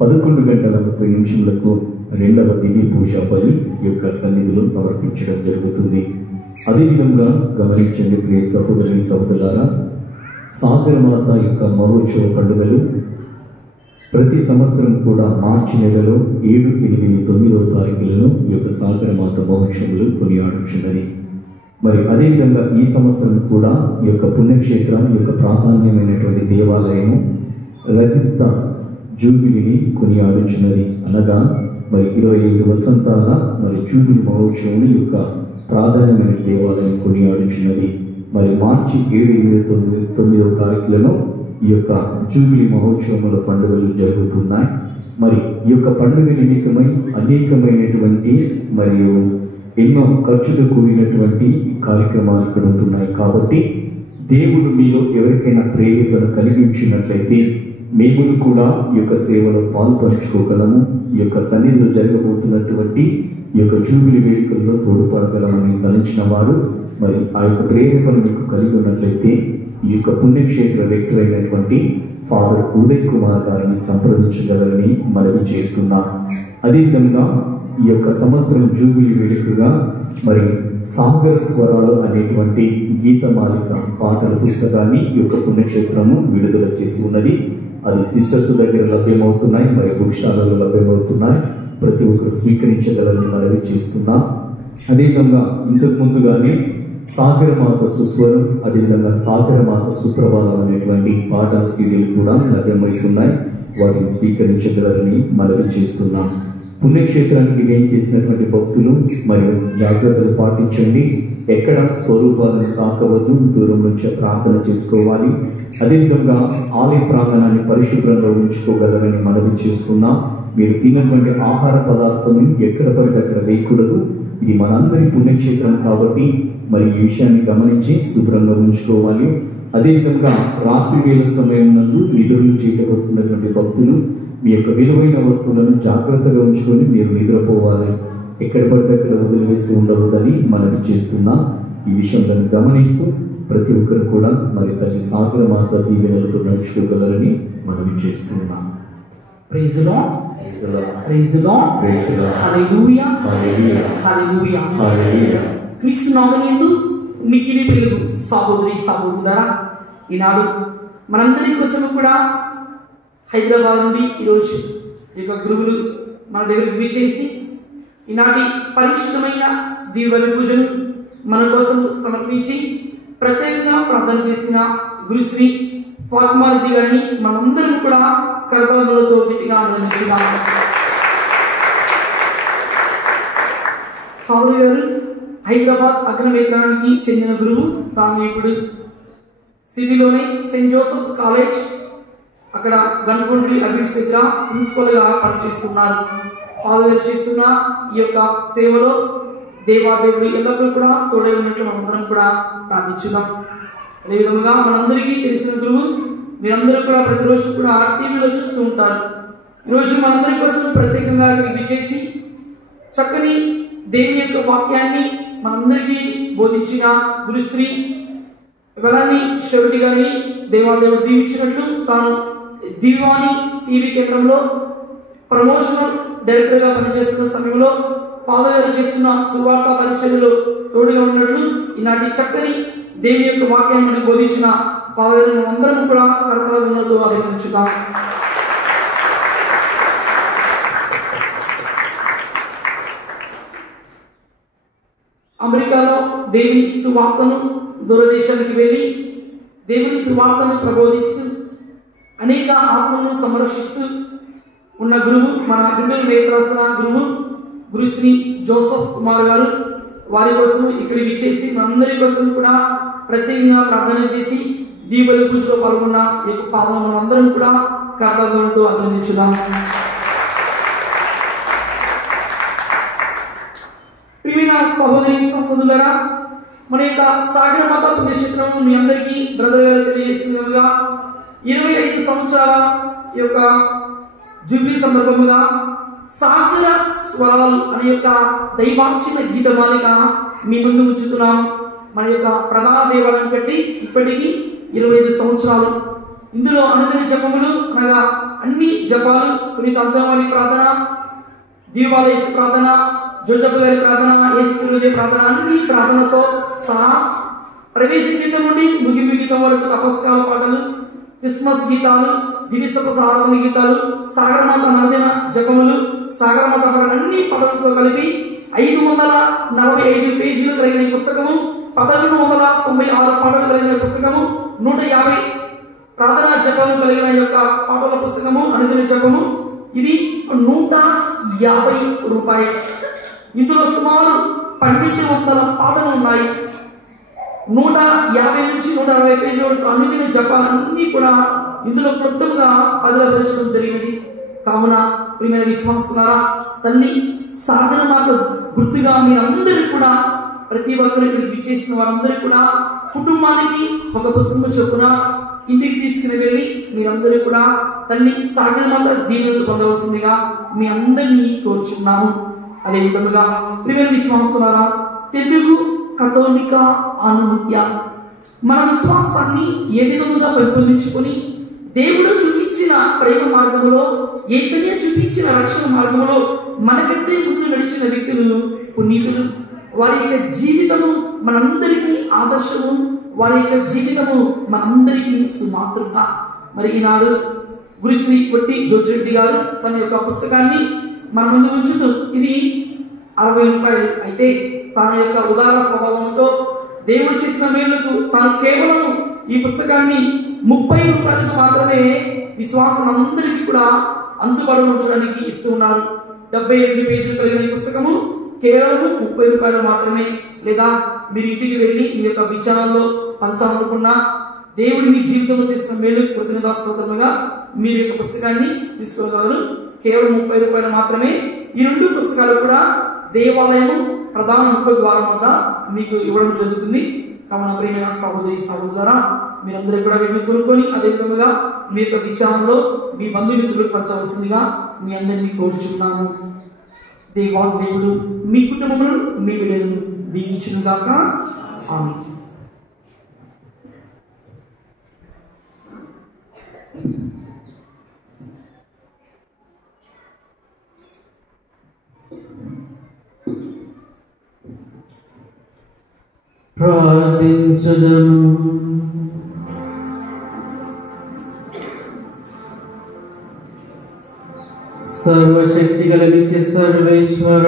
11:30 రెండవ దివ్య పూజ బలి ఈ యొక్క సన్నిధిలో సమర్పించడం జరుగుతుంది. అదేవిధంగా గమనించండి ప్రియ సహోదరి సహోదరులారా, సాగరమాత యొక్క మహోత్సవ పండుగలు ప్రతి సంవత్సరం కూడా మార్చి నెలలో 7, 8, 9వ తారీఖులలో ఈ యొక్క సాగరమాత మహోత్సవాలు కొనియాడుచున్నది. మరి అదేవిధంగా ఈ సంవత్సరం కూడా ఈ యొక్క పుణ్యక్షేత్రం ఈ యొక్క ప్రాధాన్యమైనటువంటి దేవాలయము రజిత జూబిలిని కొనియాడుచున్నది. అనగా మరి 25 వసంతాల మరి జూబిలి మహోత్సవం యొక్క ప్రాధాన్యమైన దేవాలయం కొనియాడుచున్నది. మరి మార్చి 7, 8, 9వ తారీఖులలో ఈ యొక్క జూబిలి మహోత్సవముల పండుగలు జరుగుతున్నాయి. మరి ఈ యొక్క పండుగ నిమిత్తమై అనేకమైనటువంటి మరియు ఎన్నో ఖర్చుతో కూడినటువంటి కార్యక్రమాలు ఇక్కడ ఉంటున్నాయి. కాబట్టి దేవుడు మీలో ఎవరికైనా ప్రేరేపణ కలిగించినట్లయితే మేము కూడా ఈ యొక్క సేవలో పాల్పంచుకోగలము. ఈ యొక్క సన్నిధిలో జరగబోతున్నటువంటి ఈ యొక్క జూబిలి వేడుకల్లో తోడ్పడగలమని తలంచిన వారు మరి ఆ యొక్క ప్రేరేపణ మీకు కలిగి ఉన్నట్లయితే ఈ యొక్క పుణ్యక్షేత్ర రెక్టర్ అయినటువంటి ఫాదర్ ఉదయ్ కుమార్ గారిని సంప్రదించగలరని మనవి చేస్తున్నాం. అదేవిధంగా ఈ యొక్క సంవత్సరం జూబిలీ వేడుకగా మరి సాగర స్వరాలు అనేటువంటి గీతమాలిక పాటల పుస్తకాన్ని ఈ యొక్క పుణ్యక్షేత్రము విడుదల చేసి ఉన్నది. అది సిస్టర్స్ దగ్గర లభ్యమవుతున్నాయి, మరి బుక్ స్టాల్లో లభ్యమవుతున్నాయి. ప్రతి ఒక్కరు స్వీకరించగలని మనవి చేస్తున్నా. అదేవిధంగా ఇంతకు ముందుగానే సాగరమాత సుస్వరం, అదేవిధంగా సాగరమాత సుప్రభాతం అనేటువంటి పాటల సీడీలు కూడా లభ్యమవుతున్నాయి. వాటిని స్వీకరించగలరని మనవి చేస్తున్నాం. పుణ్యక్షేత్రానికి వేం చేసినటువంటి భక్తులు మరియు జాగ్రత్తలు పాటించండి. ఎక్కడ స్వరూపాలను తాకవద్దు, దూరం నుంచి ప్రార్థన చేసుకోవాలి. అదేవిధంగా ఆలయ ప్రాంగణాన్ని పరిశుభ్రంగా ఉంచుకోగలరని మనవి చేస్తున్నాం. మీరు తిన్నటువంటి ఆహార పదార్థాలను ఎక్కడ పడితే అక్కడ వేయకూడదు. ఇది మనందరి పుణ్యక్షేత్రం కాబట్టి మరి ఈ విషయాన్ని గమనించి శుభ్రంగా ఉంచుకోవాలి. అదేవిధంగా రాత్రి వేళ సమయం నందు నిద్రలు చేయటకు వస్తున్నటువంటి భక్తులు మీ యొక్క విలువైన వస్తువులను జాగ్రత్తగా ఉంచుకొని మీరు నిద్రపోవాలి. ఎక్కడ పడితే అక్కడ వదిలివేసి ఉండవద్దని మనవి చేస్తున్నా. ఈ విషయంలో గమనిస్తూ ప్రతి ఒక్కరు కూడా మరి తల్లి సాగరమాత దీవెనలతో నడుచుకోగలరని మనవి చేస్తున్నాం. Praise the lord, praise the lord, praise the lord. Hallelujah, hallelujah, hallelujah, hallelujah. క్రీస్తు నామమునందు మిక్కిలి ప్రియులు సహోదరి సహోదరులారా, ఈనాడు మనందరి కోసం కూడా హైదరాబాద్ నుండి ఈరోజు ఈ యొక్క గురువులు మన దగ్గరికి విచ్చేసి ఈనాటి పరిశుద్ధమైన దీవెన పూజను మన కోసం సమర్పించి ప్రత్యేకంగా ప్రార్థన చేసిన గురుశ్రీ ఫాతిమా రెడ్డి గారిని మనందరం కూడా కరతాళములతో గట్టిగా ఆనందించుదాం. ఫాదర్ గారు హైదరాబాద్ అగ్రవేత్రానికి చెందిన గురువు. తాను ఇప్పుడు సిటీలోనే సెయింట్ జోసెఫ్స్ కాలేజ్ అక్కడ గన్ఫౌండరీ అబిట్స్ దగ్గర ప్రిన్సిపల్గా పనిచేస్తున్నారు. ఫాదర్ గారు చేస్తున్న ఈ యొక్క సేవలో దేవాదేవుడు ఎల్లప్పుడూ కూడా తోడై ఉన్నట్లు మనందరం కూడా ప్రార్థించుదాం. అదేవిధంగా మనందరికీ తెలిసిన గురువు, మీరందరూ కూడా ప్రతిరోజు కూడా టీవీలో చూస్తూ ఉంటారు. ఈరోజు మనందరి కోసం ప్రత్యేకంగా విచ్చేసి చక్కని దేవుని యొక్క వాక్యాన్ని మనందరికీ బోధించిన గురుశ్రీ వెలాని శివటి గారిని దేవాదేవుడు దీవించినట్లు తాను దివ్యవాణి టీవీ కేంద్రంలో ప్రమోషనల్ డైరెక్టర్గా పనిచేస్తున్న సమయంలో ఫాదర్ గారు చేస్తున్న సువార్త పరిచర్యలో తోడుగా ఉన్నట్లు ఈనాటి చక్కని దేవుని యొక్క వాక్యాన్ని మనకు బోధించిన ఫాదర్ గారిని అందరం కూడా కరతాళములతో అభినందించుదాం. అమెరికాలో దేవుని సువార్తను దూరదేశానికి వెళ్ళి దేవుని సువార్తను ప్రబోధిస్తూ అనేక ఆత్మలను సంరక్షిస్తూ ఉన్న గురువు మన గుంటూరు వేత్రాసన గురువు గురుశ్రీ జోసెఫ్ కుమార్ గారు. వారి కోసం ఇక్కడికి విచ్చేసి మనందరి కోసం కూడా ప్రత్యేకంగా ప్రార్థన చేసి దీవెన పూజలో పాల్గొన్న ఈ యొక్క ఫాదర్ మనం అందరం కూడా కర్తవ్యంతో అభినందించుదాం. ప్రియమైన సహోదరి సహోదరులారా, మన యొక్క సాగరమాత పుణ్యక్షేత్రం మీ అందరికీ బ్రదర్ గారు తెలియజేసినగా 25 సంవత్సరాల ఈ యొక్క జూబ్లీ సందర్భముగా సాగర స్వరాలు అనే యొక్క దైవాక్షిక గీతమాలిక మీ ముందు ఉంచుతున్నాం. మన యొక్క ప్రధాన దేవాలయం కట్టి ఇప్పటికీ 25 సంవత్సరాలు. ఇందులో అనుదిన జపములు అనగా అన్ని జపాలు, పునీత అంతర్వాణి ప్రార్థన, దీవాలయేసు ప్రార్థన, జోజప్ప గారి ప్రార్థన, యేసుక్రీస్తు ప్రార్థన, అన్ని ప్రార్థనతో సహా ప్రవేశ గీతం నుండి ముగింపు గీతం వరకు తపస్కాల పాటలు, క్రిస్మస్ గీతాలు, దివిసప సారాధన గీతాలు, సాగరమాత నవదిన జపములు, సాగరమాత పాటలు అన్ని పాటలతో కలిపి 545 పేజీలు కలిగిన పుస్తకము, 1196 పాటలు కలిగిన పుస్తకము, 150 ప్రార్థనా జపము కలిగిన యొక్క పాటల పుస్తకము, అనుదిన జపము. ఇది 150 రూపాయలు. ఇందులో సుమారు 1200 పాటలు ఉన్నాయి. 150 నుంచి 160 పేజీల వరకు అనుదిన జపాలన్నీ కూడా ఇందులో క్లుప్తంగా పదిలపరచడం జరిగినది. కావున ప్రియమైన విశ్వాసులారా, తల్లి సాగరమాత గుర్తుగా మీరందరూ కూడా ప్రతి ఒక్కరు ఇక్కడికి విచ్చేసిన వారందరూ కూడా కుటుంబానికి ఒక పుస్తకం చొప్పున ఇంటికి తీసుకుని వెళ్ళి మీరందరూ కూడా తల్లి సాగరమాత దీవెనలు పొందవలసిందిగా మీ అందరినీ కోరుచున్నాము. అదేవిధముగా ప్రియమైన విశ్వాసులారా, తెలుగు కథోలిక ఆనుమత్య మన విశ్వాసాన్ని ఏ విధముగా పెంపొందించుకొని దేవుడు చూపించిన ప్రేమ మార్గంలో, యేసయ్య చూపించిన రక్షణ మార్గంలో మనకంటే ముందు నడిచిన వ్యక్తులు పునీతులు. వారి యొక్క జీవితము మనందరికీ ఆదర్శము, వారి యొక్క జీవితము మనందరికీ సుమాతృక. మరి ఈనాడు గురుశ్రీ పొట్టి జోజిరెడ్డి గారు తన యొక్క పుస్తకాన్ని మన ముందు ఉంచుతూ ఇది 60 రూపాయలు అయితే తన యొక్క ఉదార స్వభావంతో దేవుడు చేసిన మేలుకు తాను కేవలం ఈ పుస్తకాన్ని 30 రూపాయలకు మాత్రమే విశ్వాసులందరికీ కూడా అందుబాటులో ఉంచడానికి ఇస్తూ ఉన్నారు. 72 పేజీలు కలిగిన ఈ పుస్తకము కేవలం 30 రూపాయలు మాత్రమే. లేదా మీరు ఇంటికి వెళ్ళి మీ యొక్క విచారణలో పంచాలనుకున్నా, దేవుడు మీ జీవితంలో చేసిన మేలు కృతజ్ఞతాస్తోత్రముగా మీరు యొక్క పుస్తకాన్ని తీసుకోగలరు. కేవలం 30 రూపాయలు మాత్రమే. ఈ 2 పుస్తకాలు కూడా దేవాలయము ప్రధాన ముఖ ద్వారం వద్ద మీకు ఇవ్వడం జరుగుతుంది. కావున ప్రియమైన సహోదరి సహోదరులారా, మీరందరూ కూడా వీటిని కొనుక్కొని అదేవిధంగా మీ యొక్క విచారణలో మీ బంధుమిత్రులకు పంచవలసిందిగా మీ అందరినీ కోరుచున్నాను. దేవుడు మీ కుటుంబములను మీ బిడ్డలను దీవించునుగాక. ఆమేన్. ప్రార్థించుదము. సర్వశక్తి గల నిత్య సర్వేశ్వర,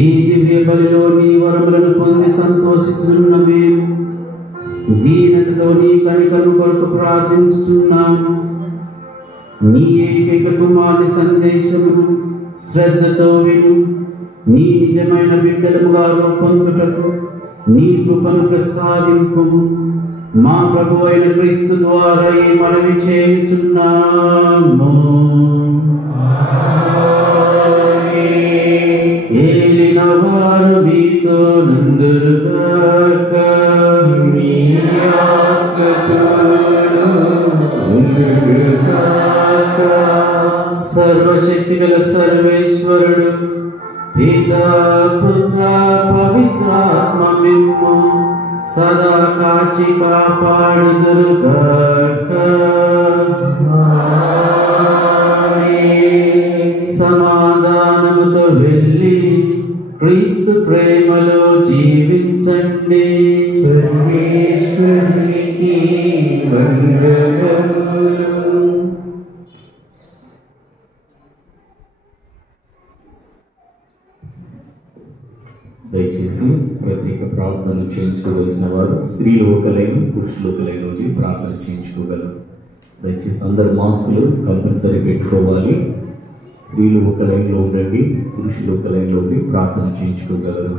ఈ దివ్య బలిలో నీ వరములను పొంది సంతోషించున్న మేము దీనతతో నీ కనికను కొరకు ప్రార్థించుచున్నాము. నీ ఏకైక కుమారుని సందేశము శ్రద్ధతో విను నీ నిజమైన బిడ్డలముగా రూపొందుటకు నీ కృపను ప్రసాదింపు. మా ప్రభు అయిన క్రీస్తు ద్వారా ఈ మనవి చేయుచున్నాము. ఏలిన వారు మీతో నందురుగాక. మీ ఆత్మతోను నందురుగాక. సర్వశక్తి గల సర్వేశ్వరుడు పితా పుత్ర పవిత్రాత్మ మిమ్ము సదా కాచి కాపాడుదురుగాక. సమాధానముతో వెళ్ళి క్రీస్తు ప్రేమలో జీవించండి. సర్వేశ్వరునికి వందనములు. దయచేసి ప్రత్యేక ప్రార్థనలు చేయించుకోవలసిన వారు స్త్రీలు ఒక లైన్, పురుషులు ఒక లైన్ నుండి ప్రార్థన చేయించుకోగలరు. దయచేసి అందరు మాస్కులు కంపల్సరీ పెట్టుకోవాలి. స్త్రీలు ఒక లైన్లో ఉండండి, పురుషులు ఒక లైన్లో ఉండి ప్రార్థన చేయించుకోగలరు.